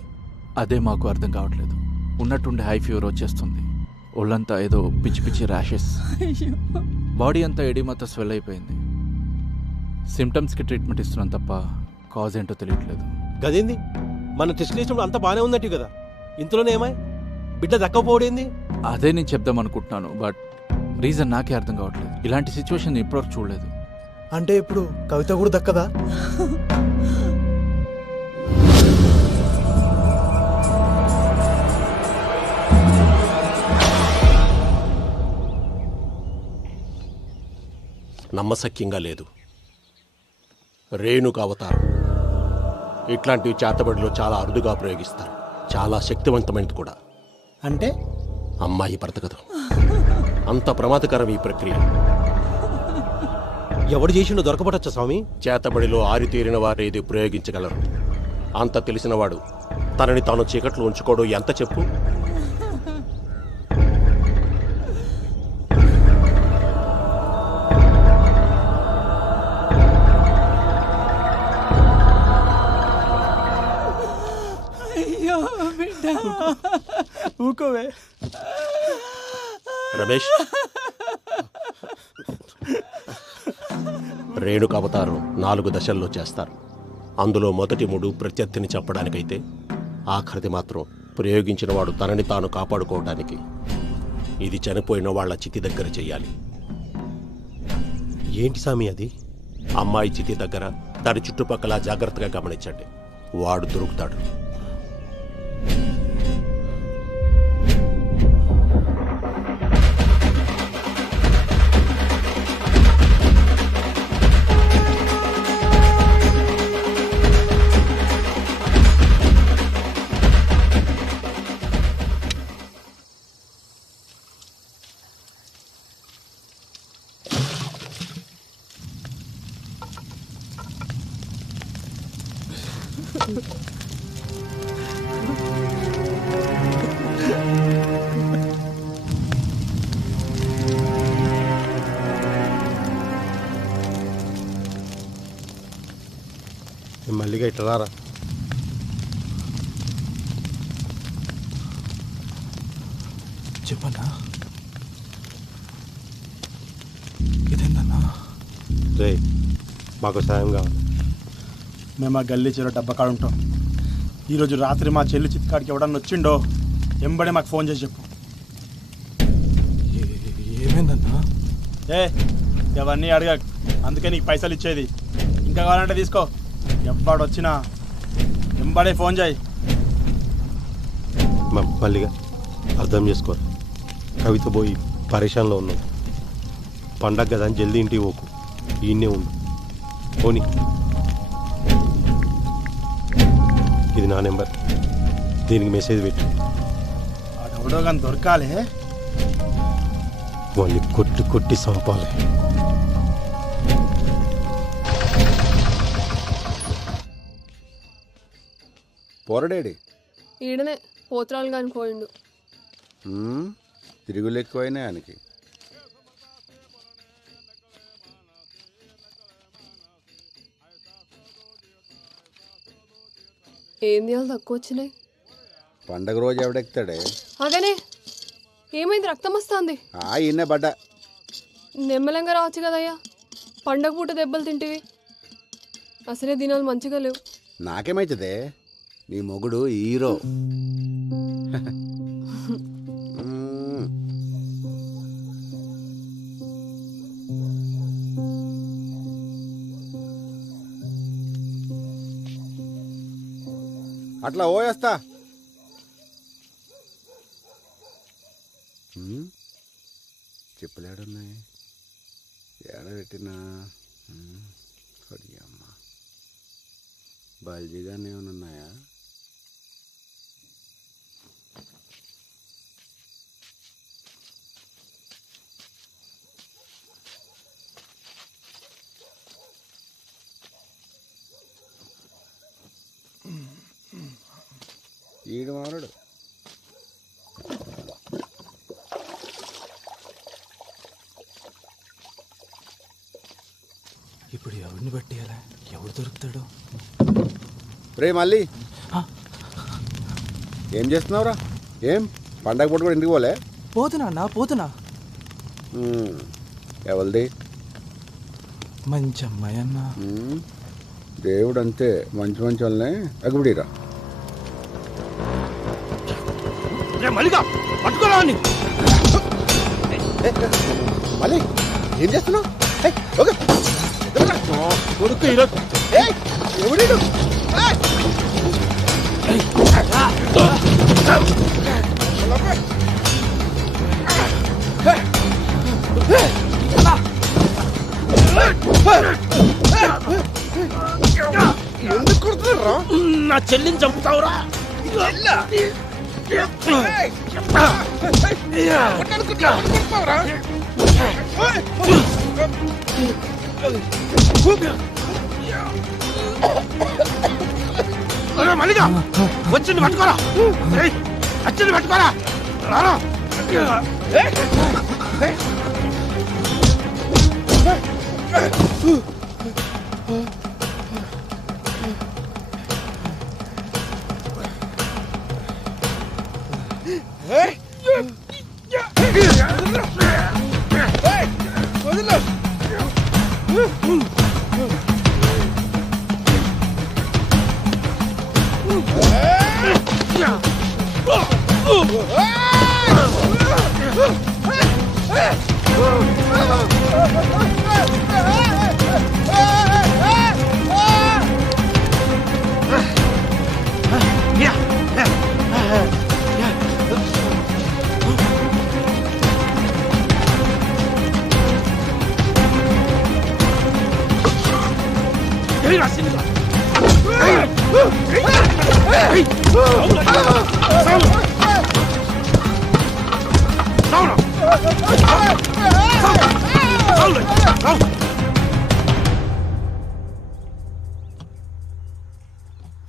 అదే మాకు అర్థం కావట్లేదు. ఉన్నట్టుండి హై ఫీవర్ వచ్చేస్తుంది. ఒళ్ళంతా ఏదో పిచ్చి పిచ్చి ర్యాషెస్, బాడీ అంతా ఎడిమతో స్వెల్ అయిపోయింది. సిమ్టమ్స్కి ట్రీట్మెంట్ ఇస్తున్నాం తప్ప కాజ్ ఏంటో తెలియట్లేదు. గదేంది, మన టెస్ట్ చేసినప్పుడు అంతా బాగానే ఉందట్టు కదా, ఇంతలోనే ఏమాయి బిడ్డ దక్కపోవడేంది? అదే నేను చెప్దాం అనుకుంటున్నాను, బట్ రీజన్ నాకే అర్థం కావట్లేదు. ఇలాంటి సిచ్యువేషన్ ఇప్పటివరకు చూడలేదు. అంటే ఇప్పుడు కవిత కూడా దక్కదా? నమ్మశక్యంగా లేదు. రేణుక అవతారం ఇట్లాంటివి చేతబడిలో చాలా అరుదుగా ప్రయోగిస్తారు. చాలా శక్తివంతమైనది కూడా. అంటే అమ్మాయి బ్రతకదు. అంత ప్రమాదకరం ఈ ప్రక్రియ. ఎవడు చేసిండో దొరకబడచ్చా స్వామి? చేతబడిలో ఆరితేరిన వారు ఏది ప్రయోగించగలరు. అంత తెలిసినవాడు తనని తాను చీకట్లో ఉంచుకోవడం ఎంత చెప్పు? ఊకోవే రమేష్, రేణుక అవతారం 4 దశల్లో చేస్తారు. అందులో మొదటి 3 ప్రత్యర్థిని చెప్పడానికైతే ఆఖరిది మాత్రం ప్రయోగించిన వాడు తనని తాను కాపాడుకోవడానికి. ఇది చనిపోయిన వాళ్ళ చితి దగ్గర చెయ్యాలి. ఏంటి సామి అది? అమ్మాయి చితి దగ్గర దాని చుట్టుపక్కల జాగ్రత్తగా గమనించండి. వాడు దొరుకుతాడు. మల్లిగా ఇట్లా రారా. చెప్పన్నా? రే మాకు సాయం కావాలి. మేము ఆ గల్లీ చెరువు డబ్బకాడ ఉంటాం. ఈరోజు రాత్రి మా చెల్లి చిత్కాడికి ఎవడన్నా వచ్చిండో ఎంబడే మాకు ఫోన్ చేసి చెప్పు. ఏమైందన్నా? అవన్నీ అడగ, అందుకే నీకు పైసలు ఇచ్చేది. ఇంకా కావాలంటే తీసుకో. ఎవ్వడు వచ్చినా ఎంబడే ఫోన్ చేయి. మళ్ళీగా అర్థం చేసుకో. కవిత పోయి పరేషాన్లో ఉన్నాం. పండగ కదా అని జల్దీ ఇంటికి పోకు, ఈయన్నే ఉండు. పోనీ, ఇది నా నెంబర్, దీనికి మెసేజ్ పెట్టు. ఎవడో కానీ దొరకాలి, వాళ్ళని కొట్టి కొట్టి చంపాలి. పోరడేడి ఈడనే పోతురాలు కానీ పోయిండు. తిరుగులు ఎక్కువైనా ఆయనకి. ఏం చేయాలి తక్కువ వచ్చినాయి? పండగ రోజు ఎవడెక్తాడే? అగనే ఏమైంది? రక్తం వస్తుంది. ఈయనే బడ్డ. నెమ్మలంగా రావచ్చు కదయ్యా, పండగ పూట దెబ్బలు తింటివి. అసలే దినాలు మంచిగా లేవు. నాకేమైతుందే, నీ మొగుడు హీరో. అట్లా ఓయేస్తా. చెప్పులేడున్నాయి, ఏడబెట్టినా అమ్మ బల్జీగానే ఉన్నాయా? ఈడు మారుడు ఇప్పుడు ఎవరిని పట్టేయాలా? ఎవరు దొరుకుతాడు? రే మళ్ళీ ఏం చేస్తున్నావురా? ఏం పండగ పూట కూడా ఇంటికి పోలే? పోతున్నా. ఎవరిది? మంచి అమ్మాయి అన్న. దేవుడు అంతే, మంచి మంచి వాళ్ళనే ఎగబడిరా. మళ్ళీ ఏం చేస్తున్నావు? ఎవడు? ఎందుకు కొడుతున్నారా? నా చెల్లిని చంపుతావురా? మల్లిగా వచ్చింది పట్టుకోరా, వచ్చింది పట్టుకోరా.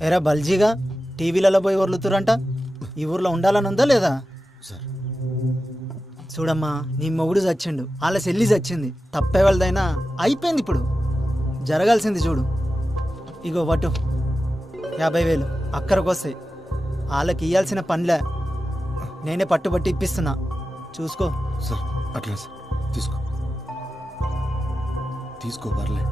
ఎరా బల్జీగా టీవీలలో పోయి వర్లుతురంట. ఈ ఊర్లో ఉండాలని ఉందా లేదా? చూడమ్మా, నీ మొగుడు చచ్చిండు, వాళ్ళ చెల్లి చచ్చింది. తప్పే వాళ్ళదైనా అయిపోయింది. ఇప్పుడు జరగాల్సింది చూడు. ఇగో పట్టు 50,000 అక్కడికి వస్తాయి. వాళ్ళకి ఇవ్వాల్సిన పనిలే, నేనే పట్టుబట్టి ఇప్పిస్తున్నా, చూసుకో. సార్ అట్లా సార్, తీసుకో పర్లే.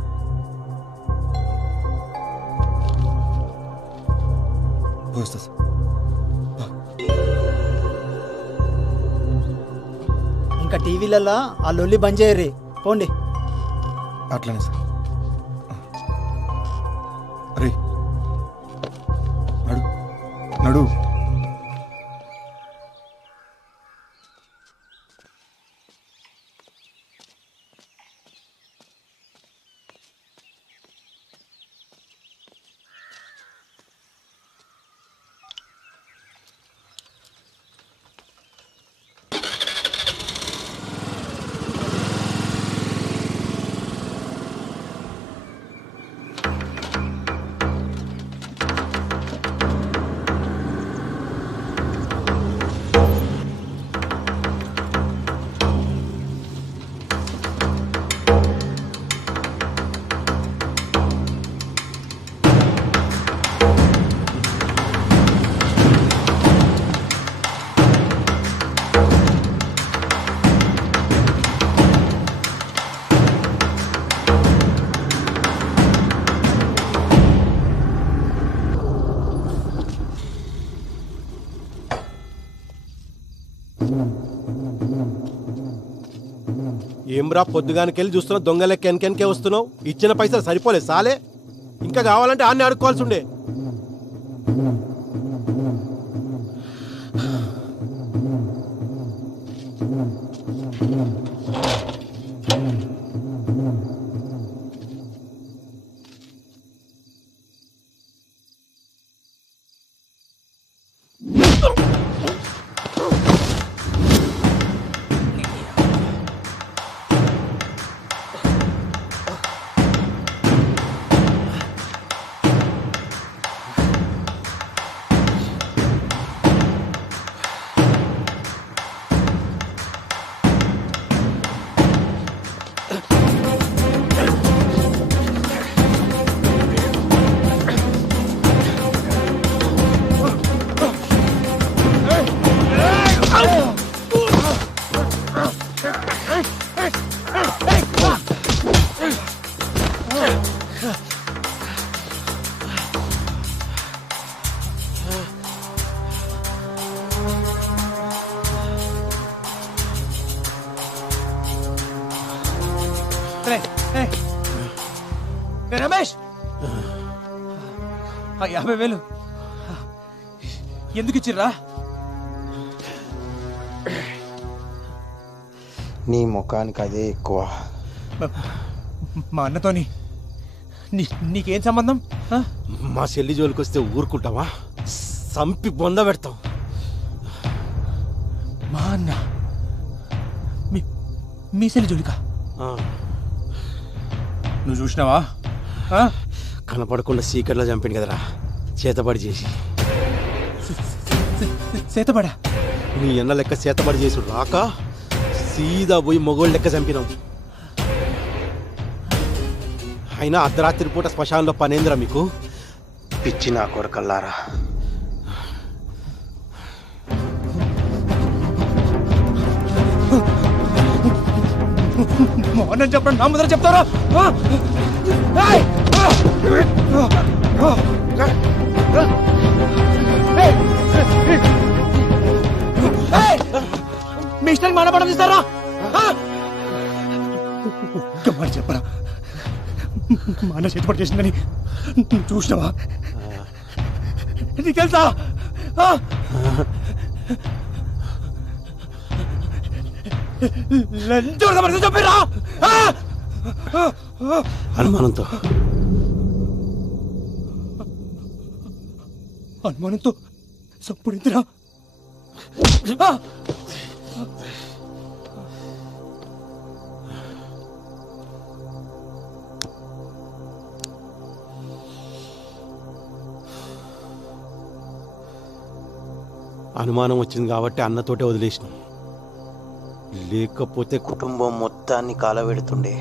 పోస్తా సార్. ఇంకా టీవీలలో ఆ లొల్లి బంద్ చేయర్రి, పోండి. అట్లానే సార్. అరే నడు నడు. ఏమ్రా పొద్దుగానికెళ్ళి చూస్తున్నా దొంగ లెక్క వెనకెనకే వస్తున్నావు. ఇచ్చిన పైసలు సరిపోలేదు సాలే, ఇంకా కావాలంటే ఆన్ని ఆడుకోవాల్సి ఉండే. రమేష్, 50,000 ఎందుకు ఇచ్చిర్రా? నీ ముఖానికి అదే ఎక్కువ. మా అన్నతోని నీకేం సంబంధం? మా చెల్లి జోలికి వస్తే ఊరుకుంటావా? సంపి బొంద పెడతాం. మా అన్న మీ చెల్లి జోలికా? నువ్వు చూసినావా? కనపడకుండా సీకర్లో చంపిండు కదరా, చేతబడి చేసి. చేతబడా? నీ అన్న లెక్క చేతబడి చేసుడు రాక సీదా పోయి మొగోళ్ళు లెక్క చంపినాం. అయినా అర్ధరాత్రి పూట శ్మశానంలో పనేంద్రా మీకు? పిచ్చి నా కొరకల్లారా. మోహన్ చెప్పండి, నా ముందర చెప్తారా? మీ ఇష్టానికి మానపడం తీస్తారా? మరి చెప్పరా, మా అన్న చేతిపడి చేసిందని చూసినావా? నీకు తెలుసా? చెప్పిరా అనుమానంతో సప్పుడిందిరా. అనుమానం వచ్చింది కాబట్టి అన్నతోటే వదిలేసిన, లేకపోతే కుటుంబం మొత్తాన్ని కాలబెడుతుండే.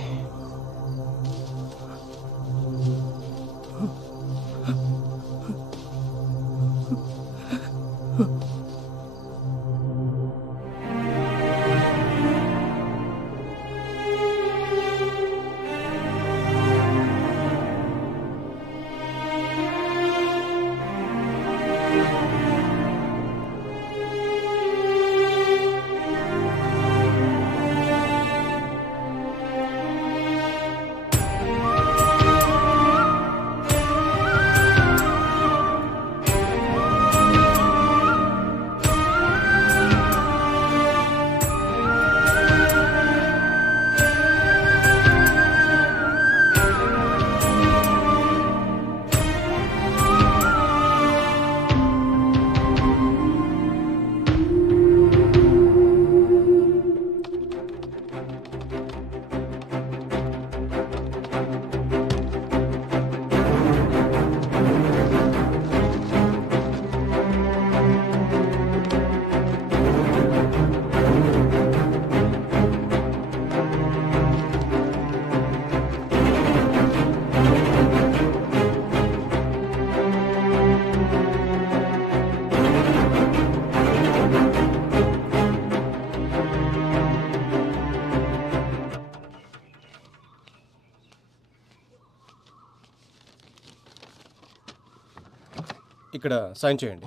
ఇక్కడ సైన్ చేయండి.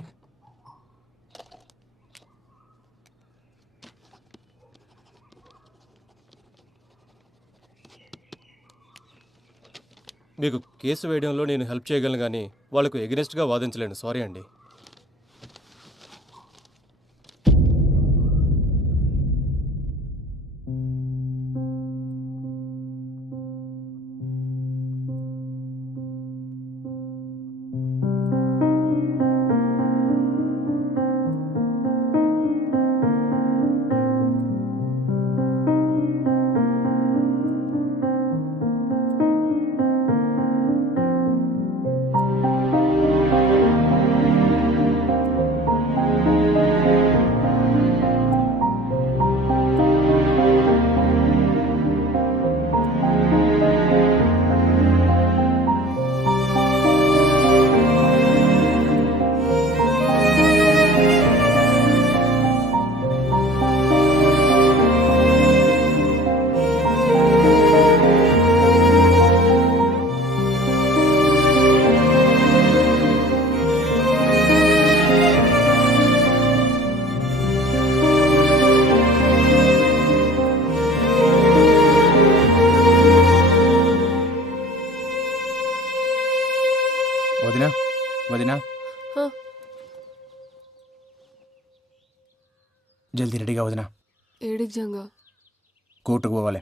మీకు కేసు వేయడంలో నేను హెల్ప్ చేయగలను కానీ వాళ్ళకు ఎగనెస్ట్గా వాదించలేను. సారీ అండి. వదినా వదినా జల్దీ రెడీగా వదినా. ఏడికి జంగా కోర్టుకు పోవాలి.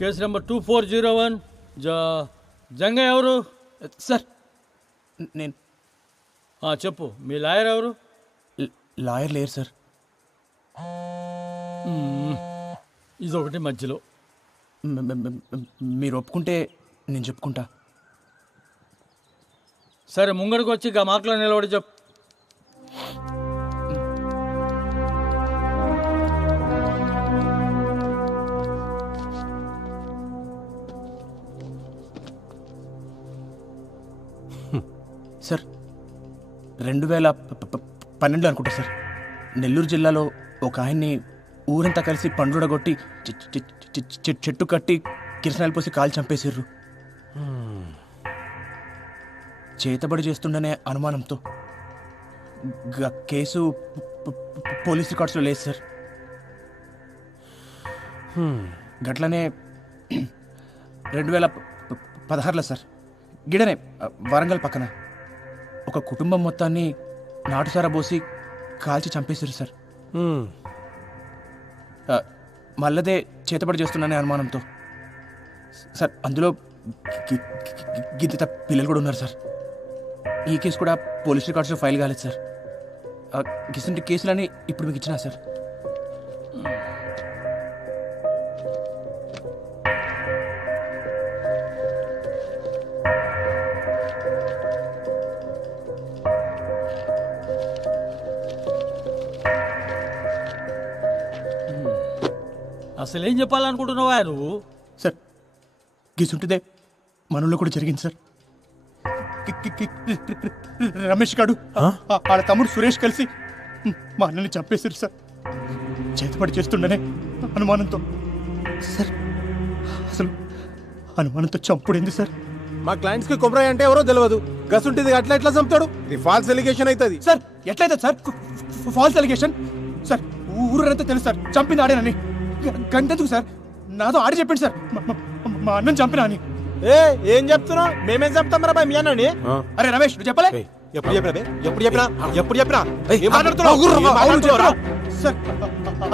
Case number 2401. జంగ ఎవరు సార్? నేను చెప్పు. మీ లాయర్ ఎవరు? లాయర్ లేరు సార్. ఇదొకటి మధ్యలో. మీరు ఒప్పుకుంటే నేను చెప్పుకుంటా. సరే ముంగడికి వచ్చి గా మార్కులో నిలబడి చెప్పు. సార్ 2012 అనుకుంటా సార్, నెల్లూరు జిల్లాలో ఒక ఆయన్ని ఊరంతా కలిసి పండుడగొట్టి చెట్టు కట్టి కిరసనాయలు పోసి కాలు చంపేసిర్రు. చేతబడి చేస్తుండనే అనుమానంతో కేసు పోలీస్ రికార్డ్స్లో లేదు సార్. గట్లనే 2016లో సార్ గిడనే వరంగల్ పక్కన ఒక కుటుంబం మొత్తాన్ని నాటుసారా పోసి కాల్చి చంపేశారు సార్. మళ్ళదే చేతబడి చేస్తున్నానే అనుమానంతో సార్. అందులో గిద్ద పిల్లలు కూడా ఉన్నారు సార్. ఈ కేసు కూడా పోలీస్ రికార్డ్స్లో ఫైల్ కాలేదు సార్. గిసంటి కేసులని ఇప్పుడు మీకు ఇచ్చినా సార్. అసలు ఏం చెప్పాలనుకుంటున్నావా నువ్వు? సార్ గిసుంటిదే మనలో కూడా జరిగింది సార్. రమేష్ గాడు వాళ్ళ తమ్ముడు సురేష్ కలిసి మా అన్నని చంపేశారు సార్. చేతపడి చేస్తుండనే అనుమానంతో సార్. అసలు అనుమానంతో చంపుడైంది సార్. మా క్లయింట్స్ కి కొమరయ్య అంటే ఎవరో తెలియదు. గసుంటిది అట్లా ఎట్లా చంపుతాడు? ఇది ఫాల్స్ ఎలిగేషన్ అవుతుంది సార్. ఎట్లయితుంది సార్ ఫాల్స్ ఎలిగేషన్? సార్ ఊరంతా తెలుసు సార్ చంపింది ఆడేనని. గంటెందుకు సార్? నాతో ఆడి చెప్పండి సార్ మా అన్నని చంపినా అని. ఏం చెప్తున్నావు? మేమేం చెప్తాం రా మీ అన్నని? అరే రమేష్ నువ్వు చెప్పలే? ఎప్పుడు చెప్పినా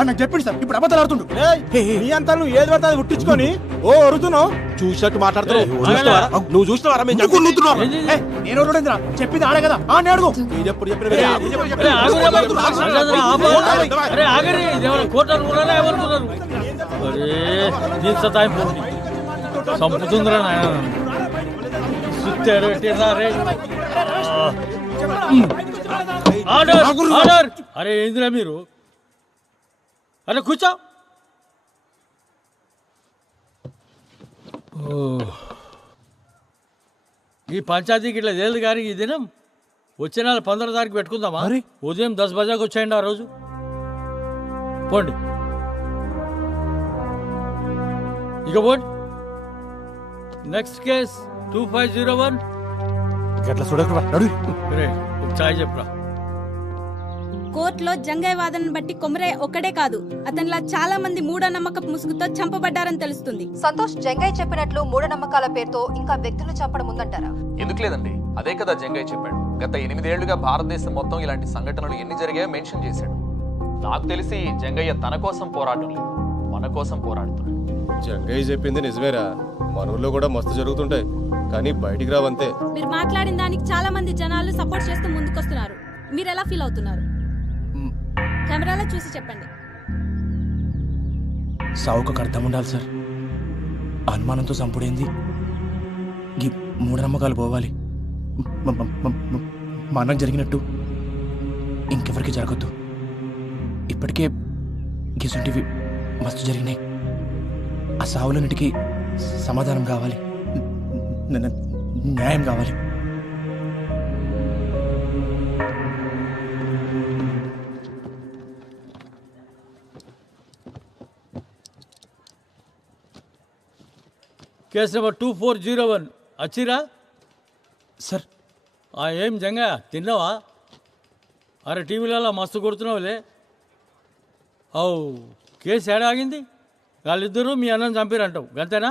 నాకు చెప్పింది సార్. ఇప్పుడు అబద్ధాలు ఆడుతుండు. నీ అంతా నువ్వు ఏది పడితే అది ఉట్టించుకొని అరుతున్నావు. చూసినట్టు మాట్లాడుతున్నావు. నువ్వు చూసినావా? నేను చెప్పింది ఆడే కదా అని అడుగు. సంపుతుందిరా నాయన. అరే ఏందిరా మీరు? అరే కూర్చో. ఈ పంచాయతీకి ఇట్లా లేదు కానీ ఈ దినం వచ్చే నెల 15 తారీఖు పెట్టుకుందామా? ఉదయం 10 బజాకి వచ్చేయండి ఆ రోజు. పోండి ఇక పోండి. Next case 2501. గట్ల చూడకురా నడు. చాయ్ చెప్పురా. కోర్టులో జంగయ్య వాదనను బట్టి కొమరయ్య ఒక్కడే కాదు, అతనిలా చాలా మంది మూఢనమ్మకపు ముసుగుతో చంపబడ్డారని తెలుస్తుంది. సంతోష్, జంగయ్య చెప్పినట్లు మూఢనమ్మకాల పేరుతో ఇంకా వ్యక్తులు చంపడం ఉందంటారా? ఎందుకు లేదండి, అదే కదా జంగయ్య చెప్పాడు. గత 8 ఏళ్లుగా భారతదేశం మొత్తం ఇలాంటి సంఘటనలు ఎన్ని జరిగాయో మెన్షన్ చేశాడు. నాకు తెలిసి జంగయ్య తన కోసం పోరాటం లేదు, మన కోసం పోరాడుతున్నాడు. జంగయ్య చెప్పింది నిజమేరా, మన ఊర్లో కూడా మస్తు జరుగుతుంటాయి, కానీ బయటికి రావంతే. మీరు మాట్లాడిన దానికి చాలా మంది జనాలు సపోర్ట్ చేస్తూ ముందుకొస్తున్నారు. మీరు ఎలా ఫీల్ అవుతున్నారు? కెమెరాలో చూసి చెప్పండి. సావుకు అర్థం ఉండాలి సార్. అనుమానంతో చంపుడేంది? ఈ మూఢనమ్మకాలు పోవాలి. మనం జరిగినట్టు ఇంకెవరికి జరగద్దు. ఇప్పటికే గిసుంటివి మస్తు జరిగినాయి. ఆ సావులన్నిటికీ సమాధానం కావాలి, న్యాయం కావాలి. కేసు నెంబర్ 2401 వచ్చిరా సార్. ఏం జంగా తిన్నావా? అరే టీవీలలో మస్తు కొడుతున్నావులే. కేసు ఏడా ఆగింది? వాళ్ళిద్దరూ మీ అన్నం చంపిరంటావు గంతేనా?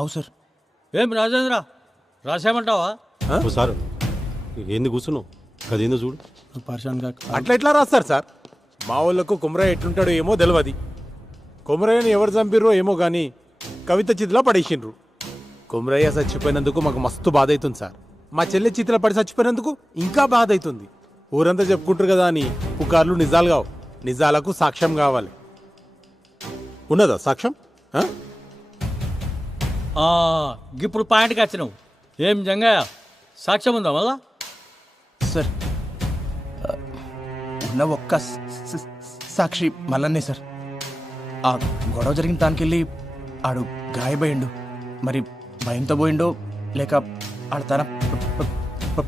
అవు సార్. ఏం రాజేంద్ర రాసామంటావా? సార్ ఏంది కూర్చున్నావు? అదేందో చూడు. అట్లా ఎట్లా రాస్తారు సార్? మా వాళ్ళకు కుమరయ్య ఎట్లుంటాడో ఏమో తెలియదు. కుమరయ్యని ఎవరు చంపిర్రో ఏమో కానీ కవిత చితిలో పడేసిండ్రు. కుమరయ్య చచ్చిపోయినందుకు మాకు మస్తు బాధ అవుతుంది సార్. మా చెల్లె చితిలో పడి చచ్చిపోయినందుకు ఇంకా బాధ అవుతుంది. ఊరంతా చెప్పుకుంటారు కదా అని పుకార్లు నిజాలు కావు. నిజాలకు సాక్ష్యం కావాలి. ఉన్నదా సాక్ష్యం? ఇప్పుడు పాయింట్కి వచ్చినావు. ఏం జంగయ్య సాక్ష్యం ఉందా మళ్ళా? సార్ ఉన్న ఒక్క సాక్షి మల్లన్నే సార్. ఆ గొడవ జరిగిన దానికెళ్ళి ఆడు గాయపోయిండు. మరి భయంతో పోయిండో లేక ఆడ తన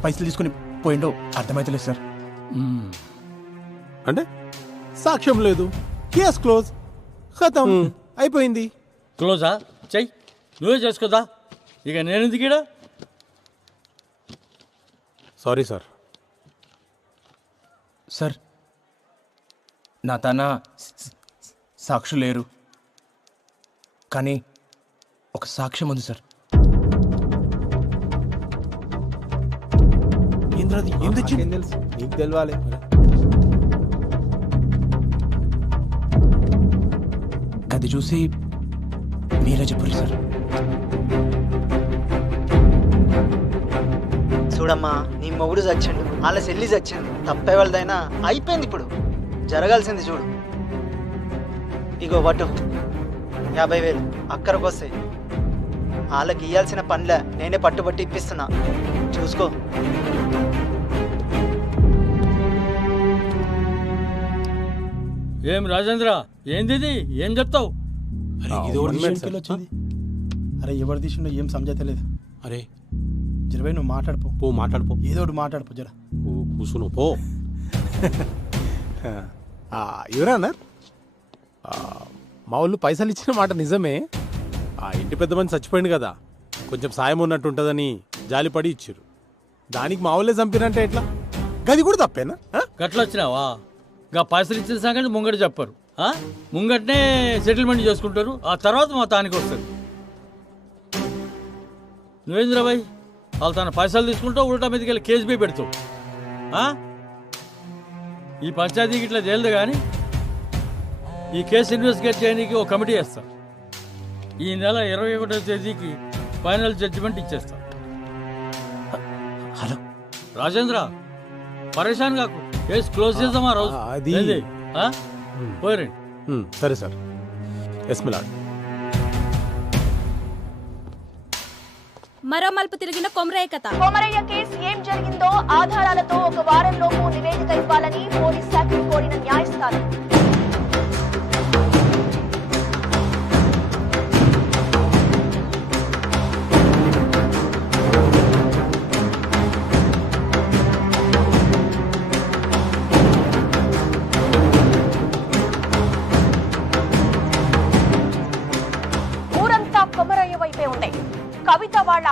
పైసలు తీసుకుని పోయిండో అర్థమైతలేదు సార్. అంటే సాక్ష్యం లేదు, కేస్ క్లోజ్, ఖతం, అయిపోయింది. క్లోజా? చెయ్యి, నువ్వే చేసుకోదా. ఇక నేను ఎందుకు ఈడ? Sorry sir. సార్ నా తన సాక్షులు లేరు, కానీ ఒక సాక్ష్యం ఉంది సార్. ఏం తెచ్చింది? నీకు తెలవాలి. అది చూసి మీరే చెప్పారు సార్. చూడమ్మా, నీ మొగుడు చచ్చిండు, వాళ్ళ చెల్లి చచ్చింది. తప్పే వాళ్ళదైనా అయిపోయింది. ఇప్పుడు జరగాల్సింది చూడు. ఇగో వటు 50,000 అక్కడికి వస్తాయి. వాళ్ళకి ఇవ్వాల్సిన పనిలే నేనే పట్టుబట్టి ఇప్పిస్తున్నా, చూసుకో. ఏం రాజేంద్ర, ఏంది? ఏం చెప్తావు? అరే ఎవరు తీసిండో ఏం సమజైతలేదు. అరే జరవై నువ్వు మాట్లాడిపో. మాట్లాడిపో, ఏదో ఒకటి మాట్లాడిపో. జర కూర్చును పో. ఎవరన్నా మా వాళ్ళు పైసలు ఇచ్చిన మాట నిజమే. ఆ ఇంటి పెద్ద మంది చచ్చిపోయింది కదా, కొంచెం సాయం ఉన్నట్టు ఉంటుందని జాలిపడి ఇచ్చారు. దానికి మా వాళ్ళే చంపినంటే ఎట్లా? గది కూడా తప్పేనా? గట్ల వచ్చినావా? గా పైసలు ఇచ్చిన సంగతి ముంగట చెప్పరు. ముంగటనే సెటిల్మెంట్ చేసుకుంటారు, ఆ తర్వాత మా తానికి వస్తారు. నువ్వేంద్రా భాయ్, వాళ్ళు తన పైసలు తీసుకుంటావు, ఉల్టా మీదకి వెళ్ళి కేసు బీ పెడతావు. ఈ పంచాయతీకి ఇట్లా తేలదు కానీ ఈ కేసు ఇన్వెస్టిగేట్ చేయడానికి ఒక కమిటీ వేస్తా. ఈ నెల 21వ తేదీకి ఫైనల్ జడ్జిమెంట్ ఇచ్చేస్తా. హలో రాజేంద్ర, పరేషాన్ కాకు, కేసు క్లోజ్ చేద్దామా రోజు? పోయి సరే సార్. ఎస్మిలాడ్ మరో మలుపు తిరిగిన కొమరయ్య కథ. కొమరయ్య కేసు ఏం జరిగిందో ఆధారాలతో 1 వారంలోపు నివేదిక ఇవ్వాలని పోలీస్ శాఖను కోరిన న్యాయస్థానం.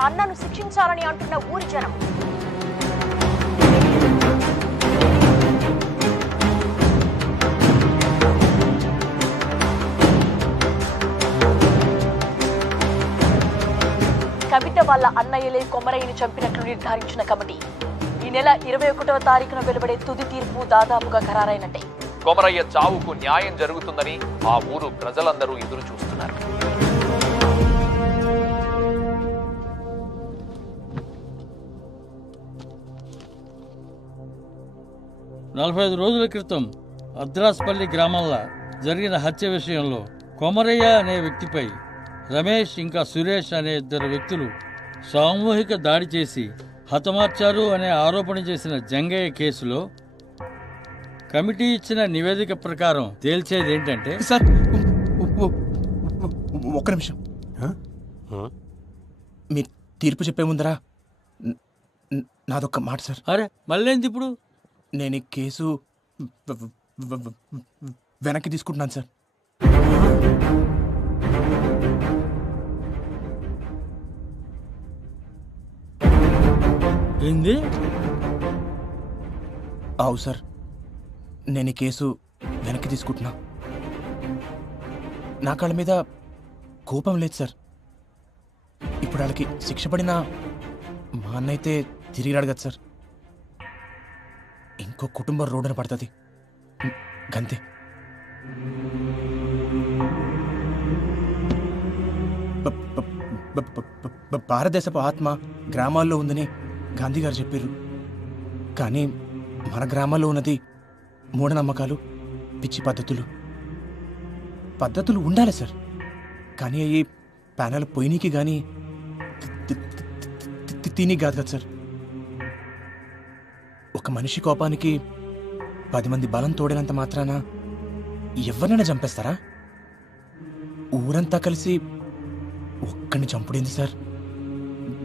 అన్నను శిక్షించాలని అంటున్న ఊరి జనం. కవిత వాళ్ళ అన్నయ్యలే కొమరయ్యని చంపినట్లు నిర్ధారించిన కమిటీ ఈ నెల 21వ తారీఖున వెలువడే తుది తీర్పు దాదాపుగా ఖరారైనట్టే. కొమరయ్య చావుకు న్యాయం జరుగుతుందని ఆ ఊరు ప్రజలందరూ ఎదురు చూస్తున్నారు. నలభై 5 రోజుల క్రితం అద్రాస్పల్లి గ్రామంలో జరిగిన హత్య విషయంలో కొమరయ్య అనే వ్యక్తిపై రమేష్ ఇంకా సురేష్ అనే 2 వ్యక్తులు సామూహిక దాడి చేసి హతమార్చారు అనే ఆరోపణ చేసిన జంగయ్య కేసులో కమిటీ ఇచ్చిన నివేదిక ప్రకారం తేల్చేది ఏంటంటే సార్ ఒక్క నిమిషం మీరు తీర్పు చెప్పే ముందరా నాదొక్క మాట సార్. అరే మళ్ళేంది ఇప్పుడు? నేను ఈ కేసు వెనక్కి తీసుకుంటున్నాను సార్. ఏంది? అవు సార్, నేను ఈ కేసు వెనక్కి తీసుకుంటున్నా. నా కాళ్ళ మీద కోపం లేదు సార్. ఇప్పుడు వాళ్ళకి శిక్ష పడినా మా అన్న అయితే తిరిగి రాడు కదా సార్. ఇంకో కుటుంబం రోడ్డున పడుతుంది గంతే. భారతదేశపు ఆత్మ గ్రామాల్లో ఉందని గాంధీ గారు చెప్పారు. కానీ మన గ్రామాల్లో ఉన్నది మూఢనమ్మకాలు, పిచ్చి పద్ధతులు ఉండాలి సార్. కానీ అవి ప్యానల్ పొయ్యికి కానీ తిని కాదు కదా సార్. ఒక మనిషి కోపానికి 10 మంది బలం తోడినంత మాత్రాన ఎవరినైనా చంపేస్తారా? ఊరంతా కలిసి ఒక్కడిని చంపుడేంది సార్?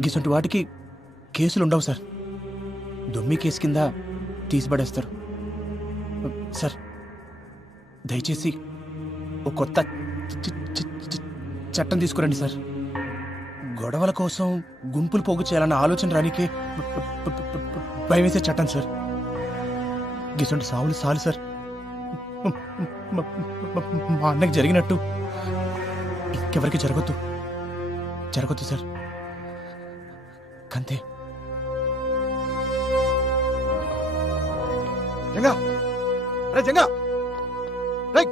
గిసంటి వాటికి కేసులు ఉండవు సార్. దొమ్మి కేసు కింద తీసిపడేస్తారు సార్. దయచేసి ఒక కొత్త చట్టం తీసుకురండి సార్. గొడవల కోసం గుంపులు పోగు చేయాలన్న ఆలోచన రానికే భయం వేసే చట్టం సార్. గిసంటి సావులు సాలు సార్. మా అన్నకి జరిగినట్టు ఇంకెవరికి జరగొద్దు సార్. కంతే. జంగా, అరే జంగా, రేయ్.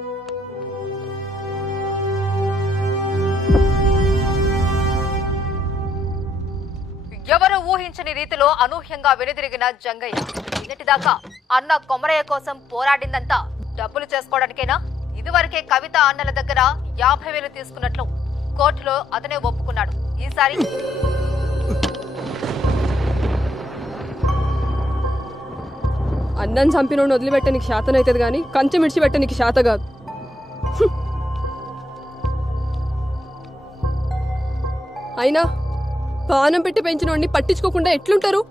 ఎవరు ఊహించని రీతిలో అనూహ్యంగా వెనుదిరిగిన జంగయ్య. నిన్నటిదాకా అన్న కొమరయ్య కోసం పోరాడిందంతా డబ్బులు చేసుకోవడానికేనా? ఇదివరకే కవిత అన్నల దగ్గర 50,000 తీసుకున్నట్లు కోర్టులో అతనే ఒప్పుకున్నాడు. ఈసారి అన్నం చంపినోడిని వదిలిపెట్టనికి శాతం అవుతుంది కానీ కంచె మిడిచిపెట్టనికి శాత కాదు. అయినా పానం పెట్టి పెంచినోడిని పట్టించుకోకుండా ఎట్లుంటారు?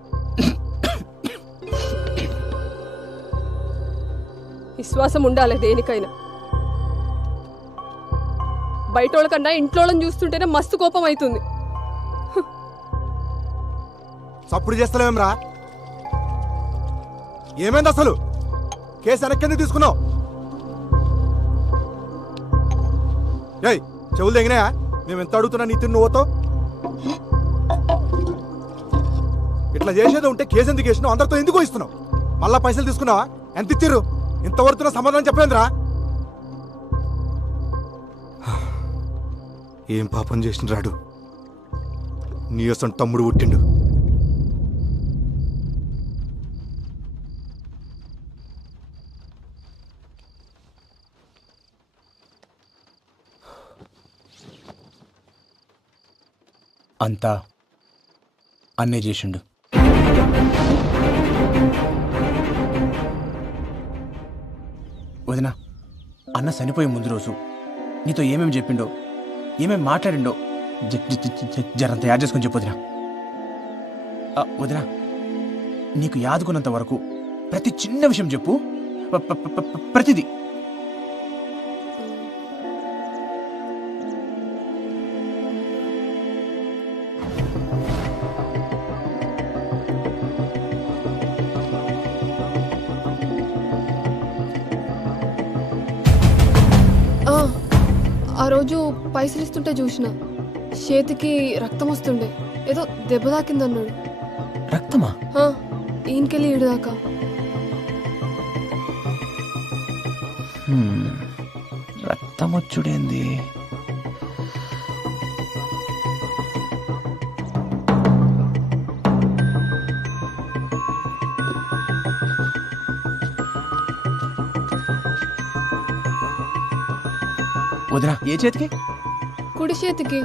విశ్వాసం ఉండాలి దేనికైనా. బయటోళ్ళ కన్నా ఇంట్లోళ్ళని చూస్తుంటేనే మస్తు కోపం అవుతుంది. సప్పుడు చేస్తలేమరా? ఏమైంది అసలు? కేసు వెనక్కి తీసుకున్నావు? ఏయ్, చెవులు తెగినాయా? మేము ఎంత అడుగుతున్నా నీ తిన్ను పోతావు? ఇట్లా చేసేది ఉంటే కేసు ఎందుకు వేసినావు? అందరితో ఎందుకు ఇస్తున్నావు? మళ్ళా పైసలు తీసుకున్నావా? ఎంత ఇచ్చిర్రు? ఇంతవరకు సమాధానం చెప్పలేదురా? ఏం పాపం చేసిన రాడు? నీ అసలు తమ్ముడు పుట్టిండు. అంతా అన్నే చేసిండు. వదినా, అన్న చనిపోయే ముందు రోజు నీతో ఏమేమి చెప్పిండో, ఏమేమి మాట్లాడిండో జరంత యాడ్ చేసుకొని చెప్పు వదినా. వదినా, నీకు యాదుకున్నంత వరకు ప్రతి చిన్న విషయం చెప్పు. ప్రతిదీ. ఆ రోజు పైసలు ఇస్తుంటే చూసిన చేతికి రక్తం వస్తుండే, ఏదో దెబ్బ తాకిందన్నాడు. రక్తమా? ఈయనకెళ్ళి ఈడుదాకా. రక్తం వచ్చుడేంది? వదినా, ఏ చేతికి? కుడి చేతికి.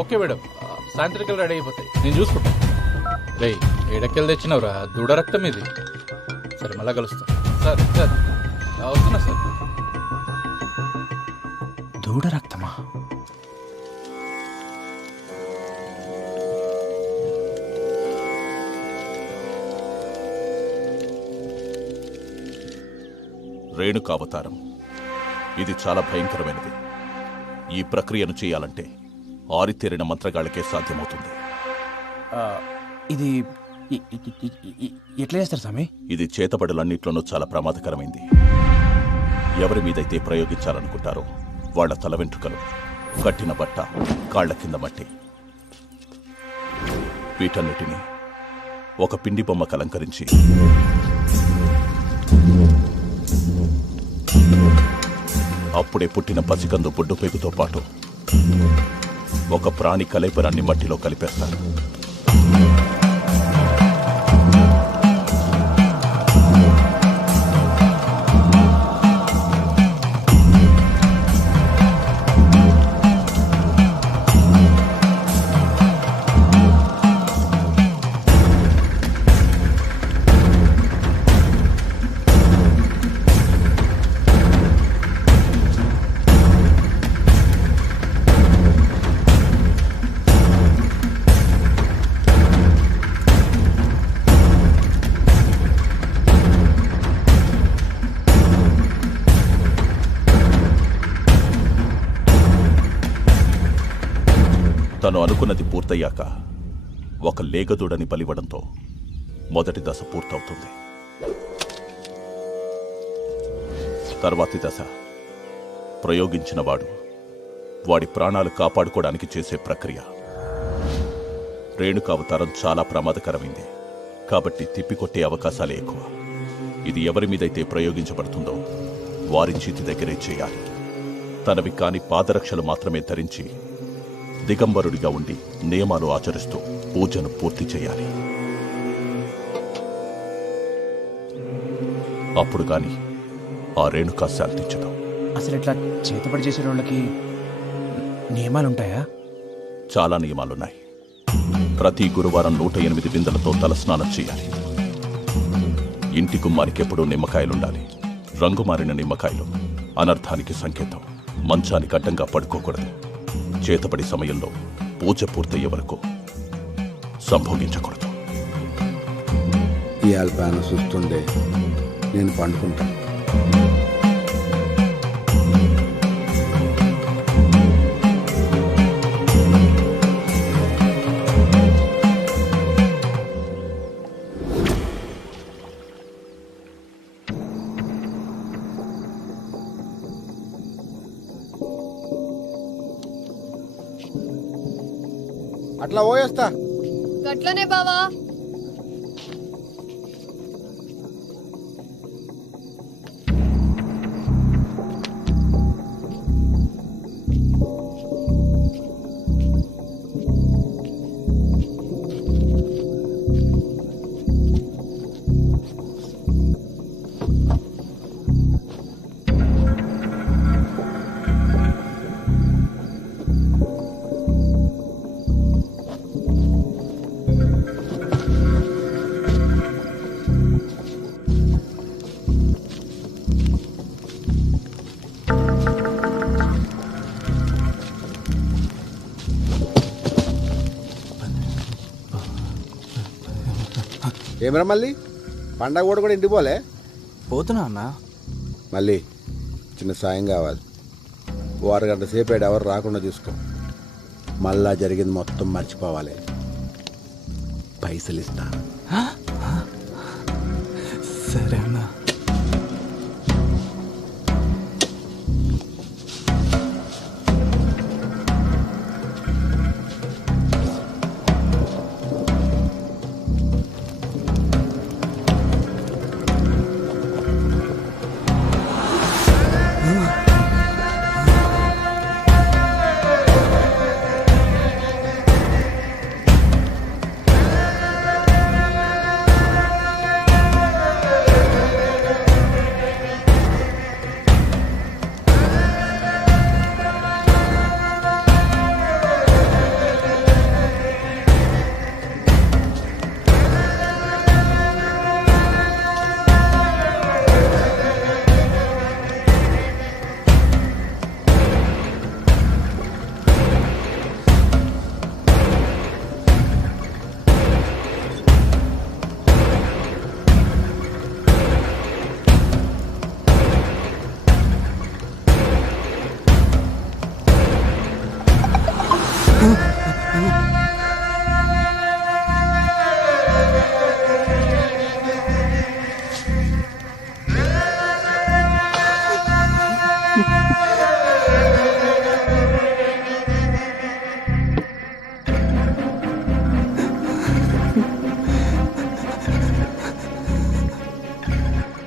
ఓకే మేడం, సాయంత్రికలు రెడీ అయిపోతాయి, నేను చూసుకుంటా. రే, ఏడకెళ్ళి తెచ్చినవరా? దూడ రక్తం ఇది. సరే, మళ్ళా కలుస్తా. సార్ సార్ వస్తున్నా సార్. దూడ రక్తమా? రేణుకావతారం ఇది చాలా భయంకరమైనది. ఈ ప్రక్రియను చేయాలంటే ఆరితేరిన మంత్రగాళ్ళకే సాధ్యమవుతుంది. ఇది ఎట్లా చేస్తారు స్వామి? ఇది చేతబడులన్నిట్లోనూ చాలా ప్రమాదకరమైంది. ఎవరి మీదైతే ప్రయోగించాలనుకుంటారో వాళ్ల తల వెంట్రుకలు, కట్టిన బట్ట, కాళ్ల కింద మట్టి, వీటన్నిటినీ ఒక పిండి బొమ్మకు అలంకరించి అప్పుడే పుట్టిన పసికందు బొడ్డు పేగుతో పాటు ఒక ప్రాణి కలేపరాన్ని మట్టిలో కలిపేస్తారు. తను అనుకున్నది పూర్తయ్యాక ఒక లేగదూడని బలివ్వడంతో మొదటి దశ పూర్తవుతుంది. తర్వాతి దశ ప్రయోగించిన వాడి ప్రాణాలు కాపాడుకోవడానికి చేసే ప్రక్రియ. రేణుకావతారం చాలా ప్రమాదకరమైంది కాబట్టి తిప్పికొట్టే అవకాశాలే ఎక్కువ. ఇది ఎవరి మీదైతే ప్రయోగించబడుతుందో వారి చేతి దగ్గరే చేయాలి. తనవి కాని పాదరక్షలు మాత్రమే ధరించి దిగంబరుడిగా ఉండి నియమాలు ఆచరిస్తూ పూజను పూర్తి చేయాలి. అప్పుడు గాని ఆ రేణుకా శాంతించదు. అసలు ఇట్లా చేతపడి చేసే వాళ్ళకి నియమాలుంటాయా? చాలా నియమాలున్నాయి. ప్రతి గురువారం 108 బిందెలతో తలస్నానం చేయాలి. ఇంటి గుమ్మానికి ఎప్పుడూ నిమ్మకాయలుండాలి. రంగు మారిన నిమ్మకాయలు అనర్థానికి సంకేతం. మంచానికి అడ్డంగా పడుకోకూడదు. చేతపడి సమయంలో పూజ పూర్తయ్యే వరకు సంభోగించకూడదు. ఈ అల్పాన చూస్తుండే నేను పండుకుంటా. అట్లా పోయేస్తా. గట్లనే బావా. ఏమరా మళ్ళీ పండగ కూడా ఇంటికి పోలే? పోతున్నా అన్న. మళ్ళీ చిన్న సాయం కావాలి. ఓ అరగంట సేపు ఎవరు రాకుండా చూసుకో. మళ్ళా జరిగింది మొత్తం మర్చిపోవాలి. పైసలు ఇస్తా. సరే అన్నా.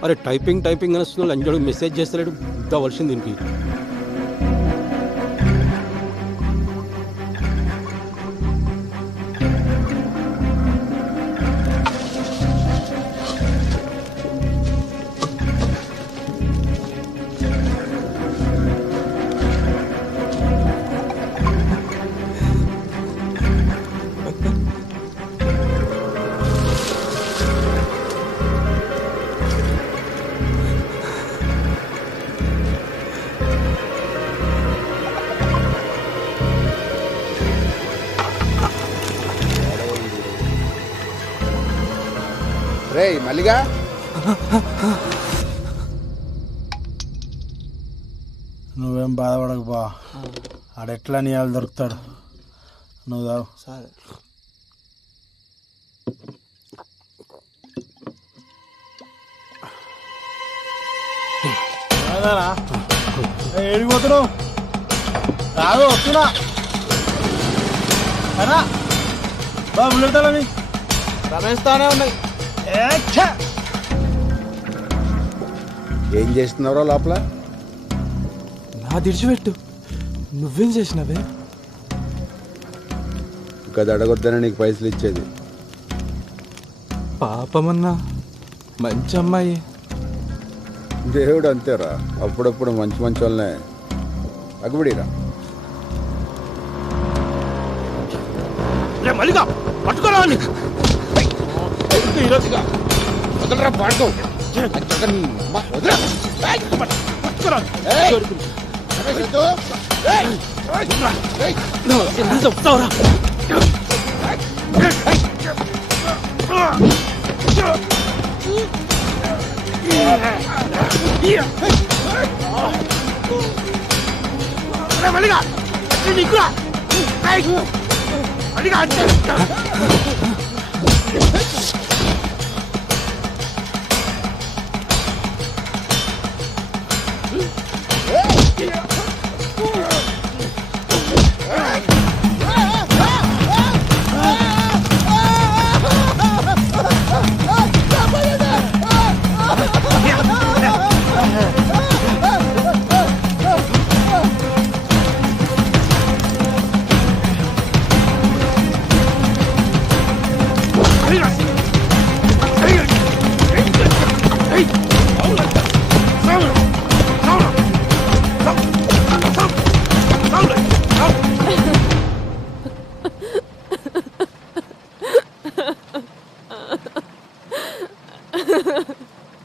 అరే టైపింగ్ అని వస్తున్నాడు, లంజోడు మెసేజ్ చేస్తలేడు. ఇంత వర్షం దీనికి. రే మల్లిగా, నువ్వేం బాధపడకు బా. ఆడెట్లా నీ వాళ్ళు దొరుకుతాడు. నువ్వు తావు. సరే. ఏడిపోతున్నావు? రాదు, వస్తున్నా. అనా బా బుల్లెట్టాలని రమేష్ తానే ఉన్నాయి. ఏం చేస్తున్నారో లోపల? నా దిడిచిపెట్టు, నువ్వేం చేసినావే? ఇంకా అడగొద్దనే నీకు పైసలు ఇచ్చేది. పాపమన్నా, మంచి అమ్మాయి. దేవుడు అంతేరా, అప్పుడప్పుడు మంచి మంచి వాళ్ళనే అగ్గుబడిరా. మల్లిగా పట్టుకోరా ఈరోజుగా వదలరా పాడుకో. చెప్తావురా. మల్లిగా నీకురా మల్లిగా అంటే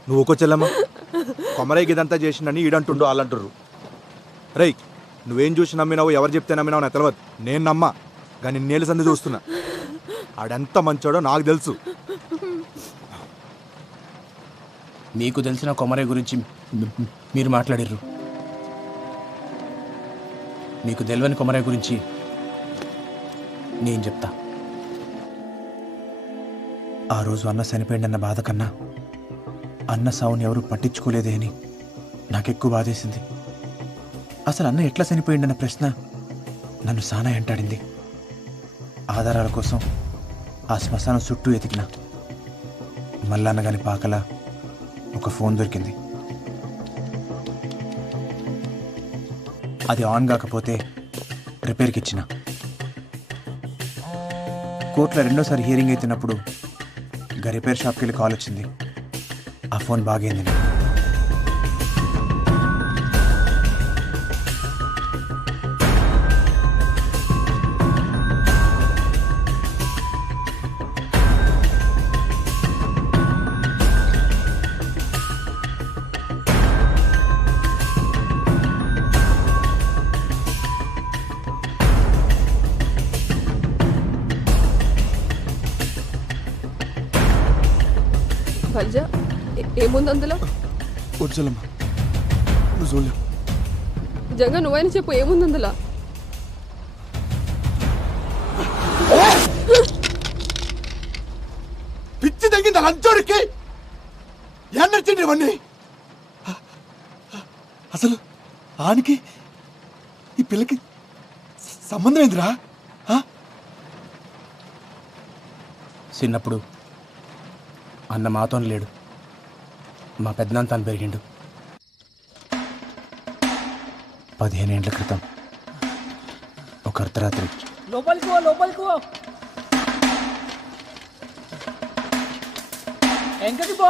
నువ్వు ఒక్కో చెల్లమ్మ కొమరయ్య ఇదంతా చేసిందని ఈడంటుండు వాళ్ళంటుర్రు. రేయ్, నువ్వేం చూసి నమ్మినావు, ఎవరు చెప్తే నమ్మినావు నాకు తెలియదు. నేను నమ్మా, కానీ నేలు సంది చూస్తున్నా. ఆడెంత మంచోడో నాకు తెలుసు. మీకు తెలిసిన కొమరయ్య గురించి మీరు మాట్లాడారు. మీకు తెలియని కొమరయ్య గురించి నేను చెప్తా. ఆ రోజు అన్న చనిపోయిందన్న బాధ కన్నా అన్న సావుని ఎవరు పట్టించుకోలేదే అని నాకెక్కువ బాధేసింది. అసలు అన్న ఎట్లా చనిపోయిందన్న ప్రశ్న నన్ను సానా వెంటాడింది. ఆధారాల కోసం ఆ శ్మశానం చుట్టూ ఎతికిన మల్లన్నగాని పాకల ఒక ఫోన్ దొరికింది. అది ఆన్ కాకపోతే రిపేర్కి ఇచ్చిన. కోర్టులో రెండోసారి హియరింగ్ అవుతున్నప్పుడు గా రిపేర్ షాప్కి వెళ్ళి కాల్ వచ్చింది. ఆ ఫోన్ బాగైంది. బల్జా ఏముంది అందులో? వచ్చలమ్మా నువ్వు చూడలేవు. జంగా నువ్వైనా చెప్పు ఏముంది అందులో? పిచ్చి తగ్గింది లంచోడికి. ఎన్నొచ్చింది ఇవన్నీ? అసలు ఆనికి ఈ పిల్లకి సంబంధం ఏందిరా? చిన్నప్పుడు అన్న మాతో లేడు, మా పెద్దనాన్న తాను పెరిగిండు. 15 ఏళ్ల క్రితం ఒక అర్ధరాత్రి లోపలికి ఎంకకి పో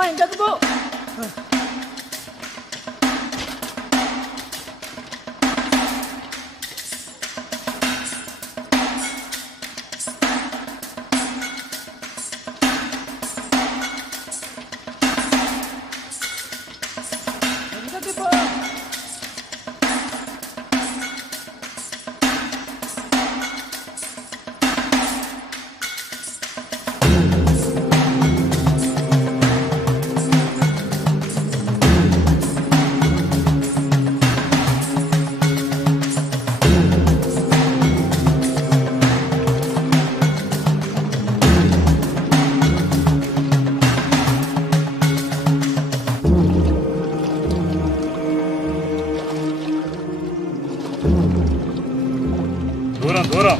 దూరం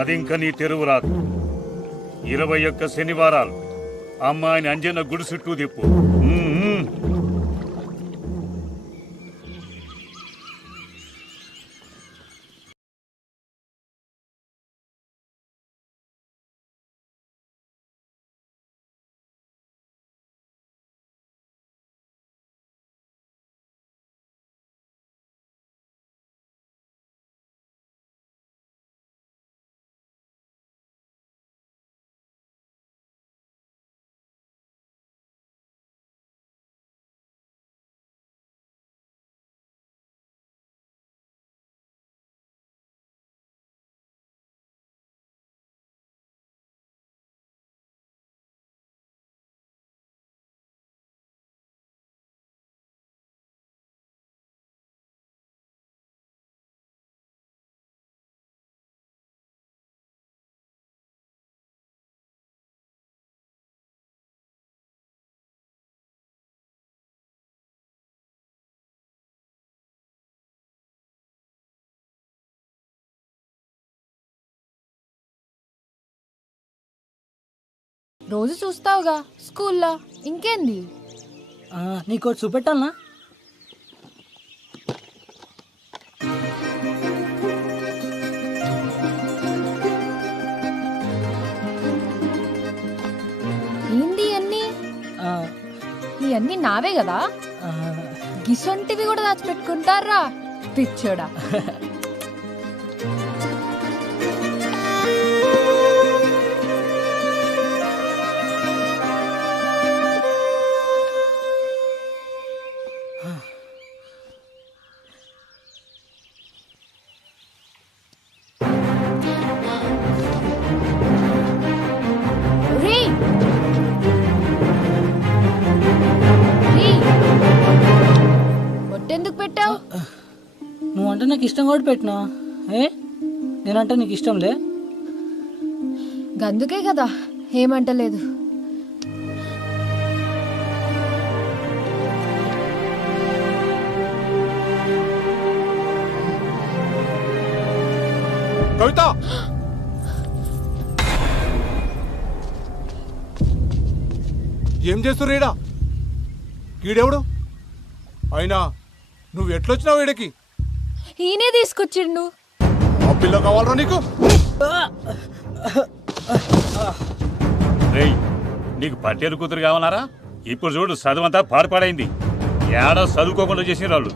అది ఇంకా నీ తెరువు రాదు. 21 శనివారాలు అమ్మాయిని అంజన్న గుడి చుట్టూ తిప్పు. రోజు చూస్తావుగా స్కూల్లో, ఇంకేంది? నీకు చూపెట్టాలనా? ఏంది అన్నీ? ఇవన్నీ నావే కదా. గిసొంటివి కూడా దాచిపెట్టుకుంటారా పిచ్చోడా. రే నువ్వంటే నాకు ఇష్టం కూడా పెట్టినా నేనంటే నీకు ఇష్టంలే. గందుకే కదా ఏమంటలేదు. కవిత, ఏం చేస్తుర్రు ఈడ? ఈడెవడు? అయినా నువ్వు ఎట్లొచ్చినావు ఈడకి? ఈయనే తీసుకొచ్చిండు. ఆ పిల్ల కావాలరా నీకు? రేయ్, నీకు పట్టేరు కూతురు కావాలరా? ఇప్పుడు చూడు చదువంతా పాడుపాడైంది. ఏడా చదువుకోకుండా చేసిన వాళ్ళు.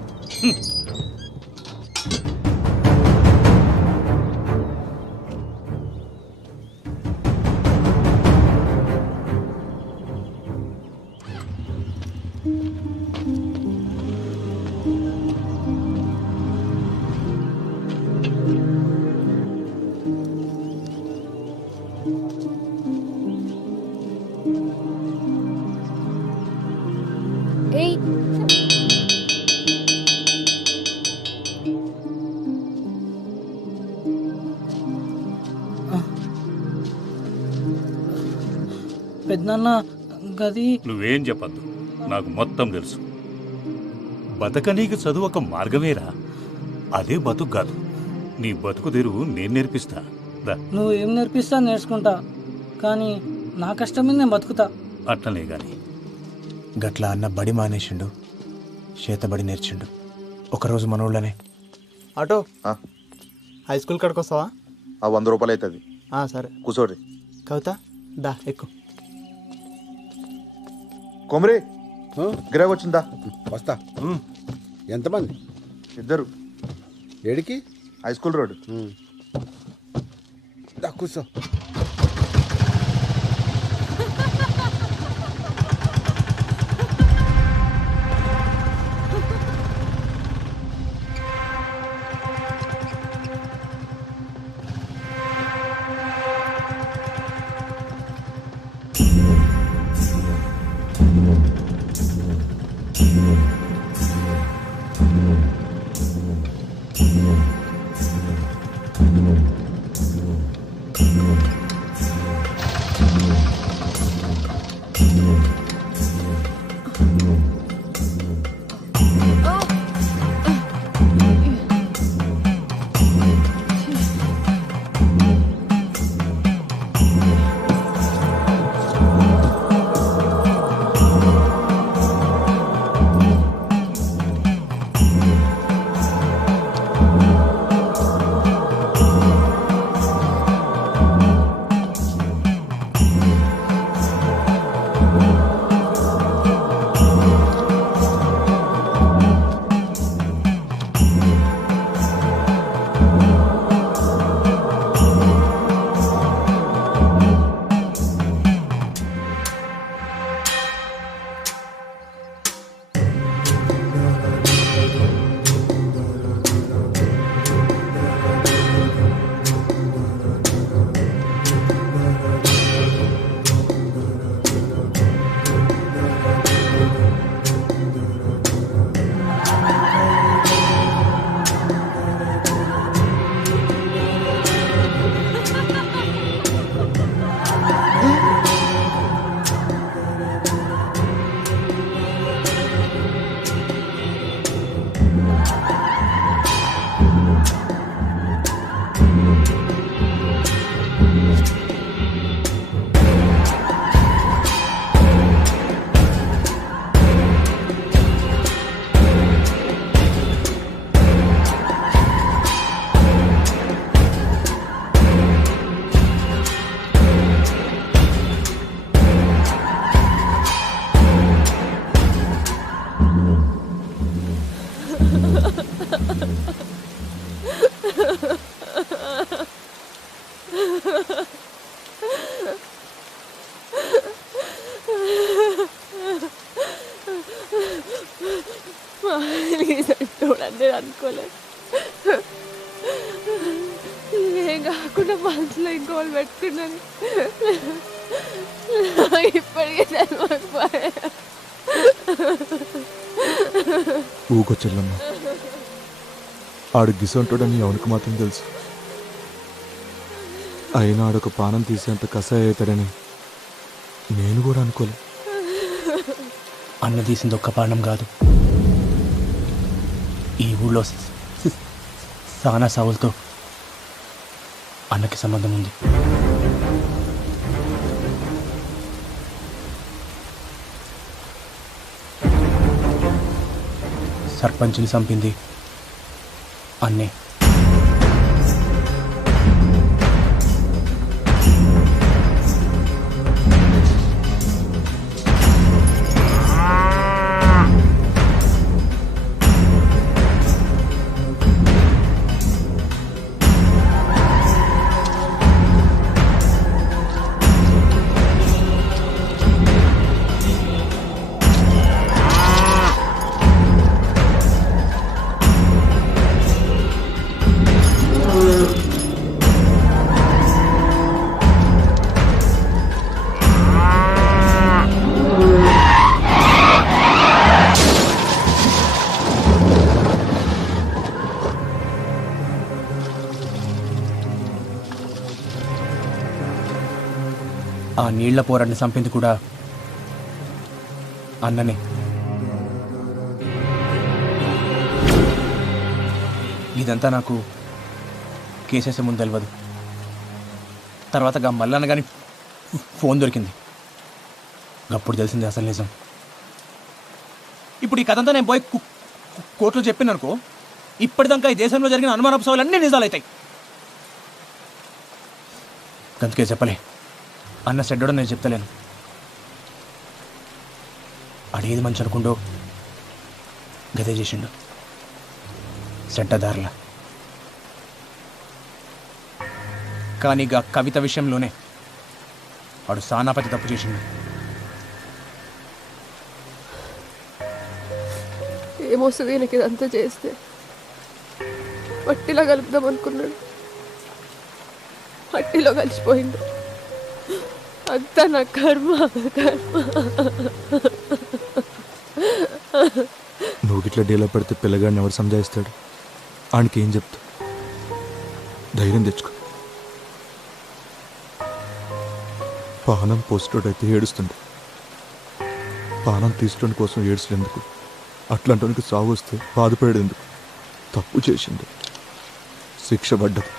ఏయ్ పెద్దనాన్న గది. నువ్వేం చెప్పద్దు, నాకు మొత్తం తెలుసు. బతకనీకి చదువు ఒక మార్గమేరా, అదే బతుకు కాదు. నీ బతుకు తెరువు నేను నేర్పిస్తా. నువ్వు ఏం నేర్పిస్తా నేర్చుకుంటా, కానీ నా కష్టం మీద నేను బతుకుతా. అట్లనే గాని గట్లా అన్న బడి మానేసిండు, చేతబడి నేర్చిండు. ఒకరోజు మనోళ్ళనే. ఆటో హై స్కూల్ కాడికి వస్తావా? 100 రూపాయలు అవుతుంది. సరే కూర్చోరి. కవిత దా ఎక్కు. కొమరి గిరాకి వచ్చిందా? వస్తా. ఎంతమంది? 2. ఏడికి? High school road. దా కూర్చో. చూడండి అనుకోలేదు. ఏం కాకుండా మనసులో ఇంకోళ్ళు పెట్టుకున్నాను. ఇప్పటికే తెలియకపోయా. ఊకొచ్చెల్లమ్మ, ఆడు గిసంటాడని ఎవరికి మాత్రం తెలుసు. అయినా ఆడొక పానం తీసేంత కసాయి అవుతాడని నేను కూడా అనుకోలే. అన్న తీసింది ఒక్క పానం కాదు, ఈ ఊళ్ళో సానా సావులతో అన్నకి సంబంధం ఉంది. సర్పంచ్ని చంపింది అన్నే. ఆ నీళ్ల పోరాడిని చంపింది కూడా అన్ననే. ఇదంతా నాకు కేసేసే ముందు తెలియదు. తర్వాత మల్లన్న కానీ ఫోన్ దొరికింది, అప్పుడు తెలిసింది అసలు నిజం. ఇప్పుడు ఈ కథంతా నేను పోయి కోర్టులో చెప్పిననుకో, ఇప్పటిదాకా ఈ దేశంలో జరిగిన అనుమానపు సవాలన్నీ నిజాలవుతాయి. అందుకే చెప్పలే, అన్న సెడ్డోడో నేను చెప్తలేను. అడేది మంచి అనుకుండో గదే చేసిండు సెడ్డదారుల. కానీ గా కవిత విషయంలోనే వాడు సానాపతి తప్పు చేసిండు. ఏమొస్తుంది నాకు ఇదంతా చేస్తే? మట్టిలో కలుపుదాం అనుకున్నాడు, మట్టిలో కలిసిపోయింది. అంతా నా కర్మ. నువ్వు గిట్లా డీలా పెడితే పిల్లగాడిని ఎవరు సంజాయిస్తాడు? ఆడికి ఏం చెప్తా? ధైర్యం తెచ్చుకో. పానం పోస్టోడైతే ఏడుస్తుండే, పానం తీసుకోవడం కోసం ఏడ్చలేందుకు, అట్లాంటి సాగు వస్తే బాధపడేందుకు. తప్పు చేసిండు, శిక్ష పడ్డది.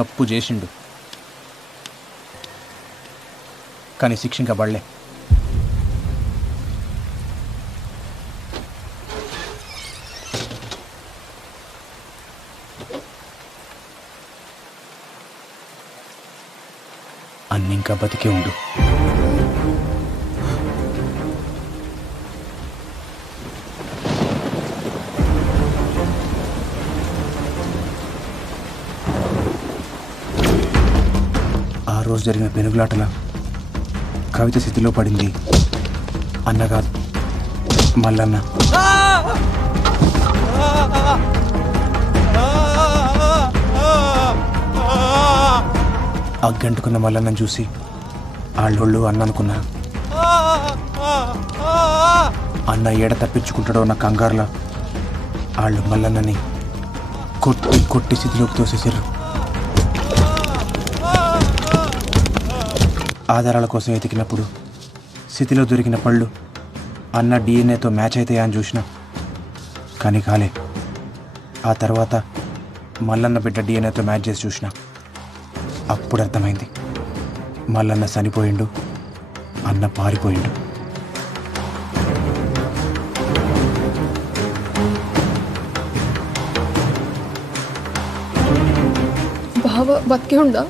తప్పు చేసిండు కానీ శిక్ష ఇంకా పడలే. అన్ని ఇంకా బతికే ఉండు. ఆ రోజు జరిగిన పెనుగులాటల కవిత స్థితిలో పడింది అన్న కాదు, మల్లన్న. అగ్గంటుకున్న మల్లన్నను చూసి ఆళ్ళోళ్ళు అన్న అనుకున్నా. అన్న ఏడ తప్పించుకుంటాడో ఉన్న కంగారులా వాళ్ళు మల్లన్నని కొట్టి కొట్టి స్థితిలోకి తోసేసారు. ఆధారాల కోసం వెతికినప్పుడు స్థితిలో దొరికిన పళ్ళు అన్న డిఎన్ఏతో మ్యాచ్ అవుతాయా అని చూసిన, కానీ కాలే. ఆ తర్వాత మల్లన్న బిడ్డ డిఎన్ఏతో మ్యాచ్ చేసి చూసిన, అప్పుడు అర్థమైంది మల్లన్న చనిపోయిండు, అన్న పారిపోయిండు. బావ బతికే ఉందా?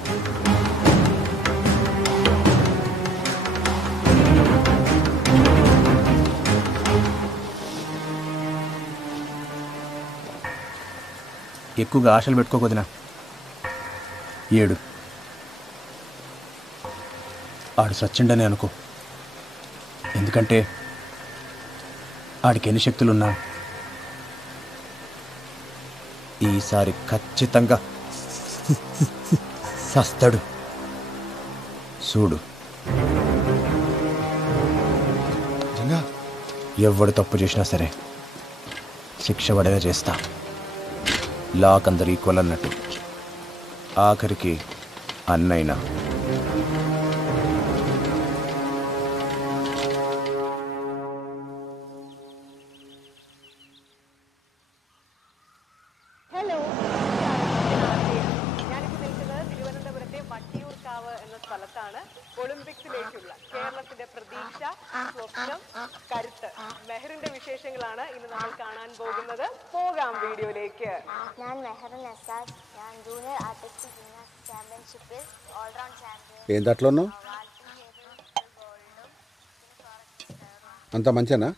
ఎక్కువగా ఆశలు పెట్టుకోకొదినా. ఏడు ఆడు సచ్చిండని అనుకో, ఎందుకంటే ఆడికి ఎన్ని శక్తులున్నా ఈసారి ఖచ్చితంగా సస్తాడు. చూడు, ఎవడు తప్పు చేసినా సరే శిక్ష పడేలా చేస్తా. లాక్ అందరు ఈక్వల్ అన్నట్టు. ఆఖరికి అన్నైనా. ഒളിമ്പിക്സിലേക്കുള്ള കേരളത്തിന്റെ പ്രതീക്ഷ, സ്വപ്നം, കരുത്ത്, മെഹറിന്റെ വിശേഷങ്ങളാണ് ഇന്ന് നമ്മൾ കാണാൻ പോകുന്നത്. പോകാം വീഡിയോയിലേക്ക്. ഞാൻ മെഹറിൻ എസാദ്. ഞാൻ ജൂനിയർ ആർട്ടിസ്റ്റിക് ജിംനാസ്റ്റിക് ചാമ്പ്യൻഷിപ്പിൽ ഓൾറൗണ്ട് ചാമ്പ്യൻ. ఏంది అట్లా ఉన్నావు? అంత మంచినా?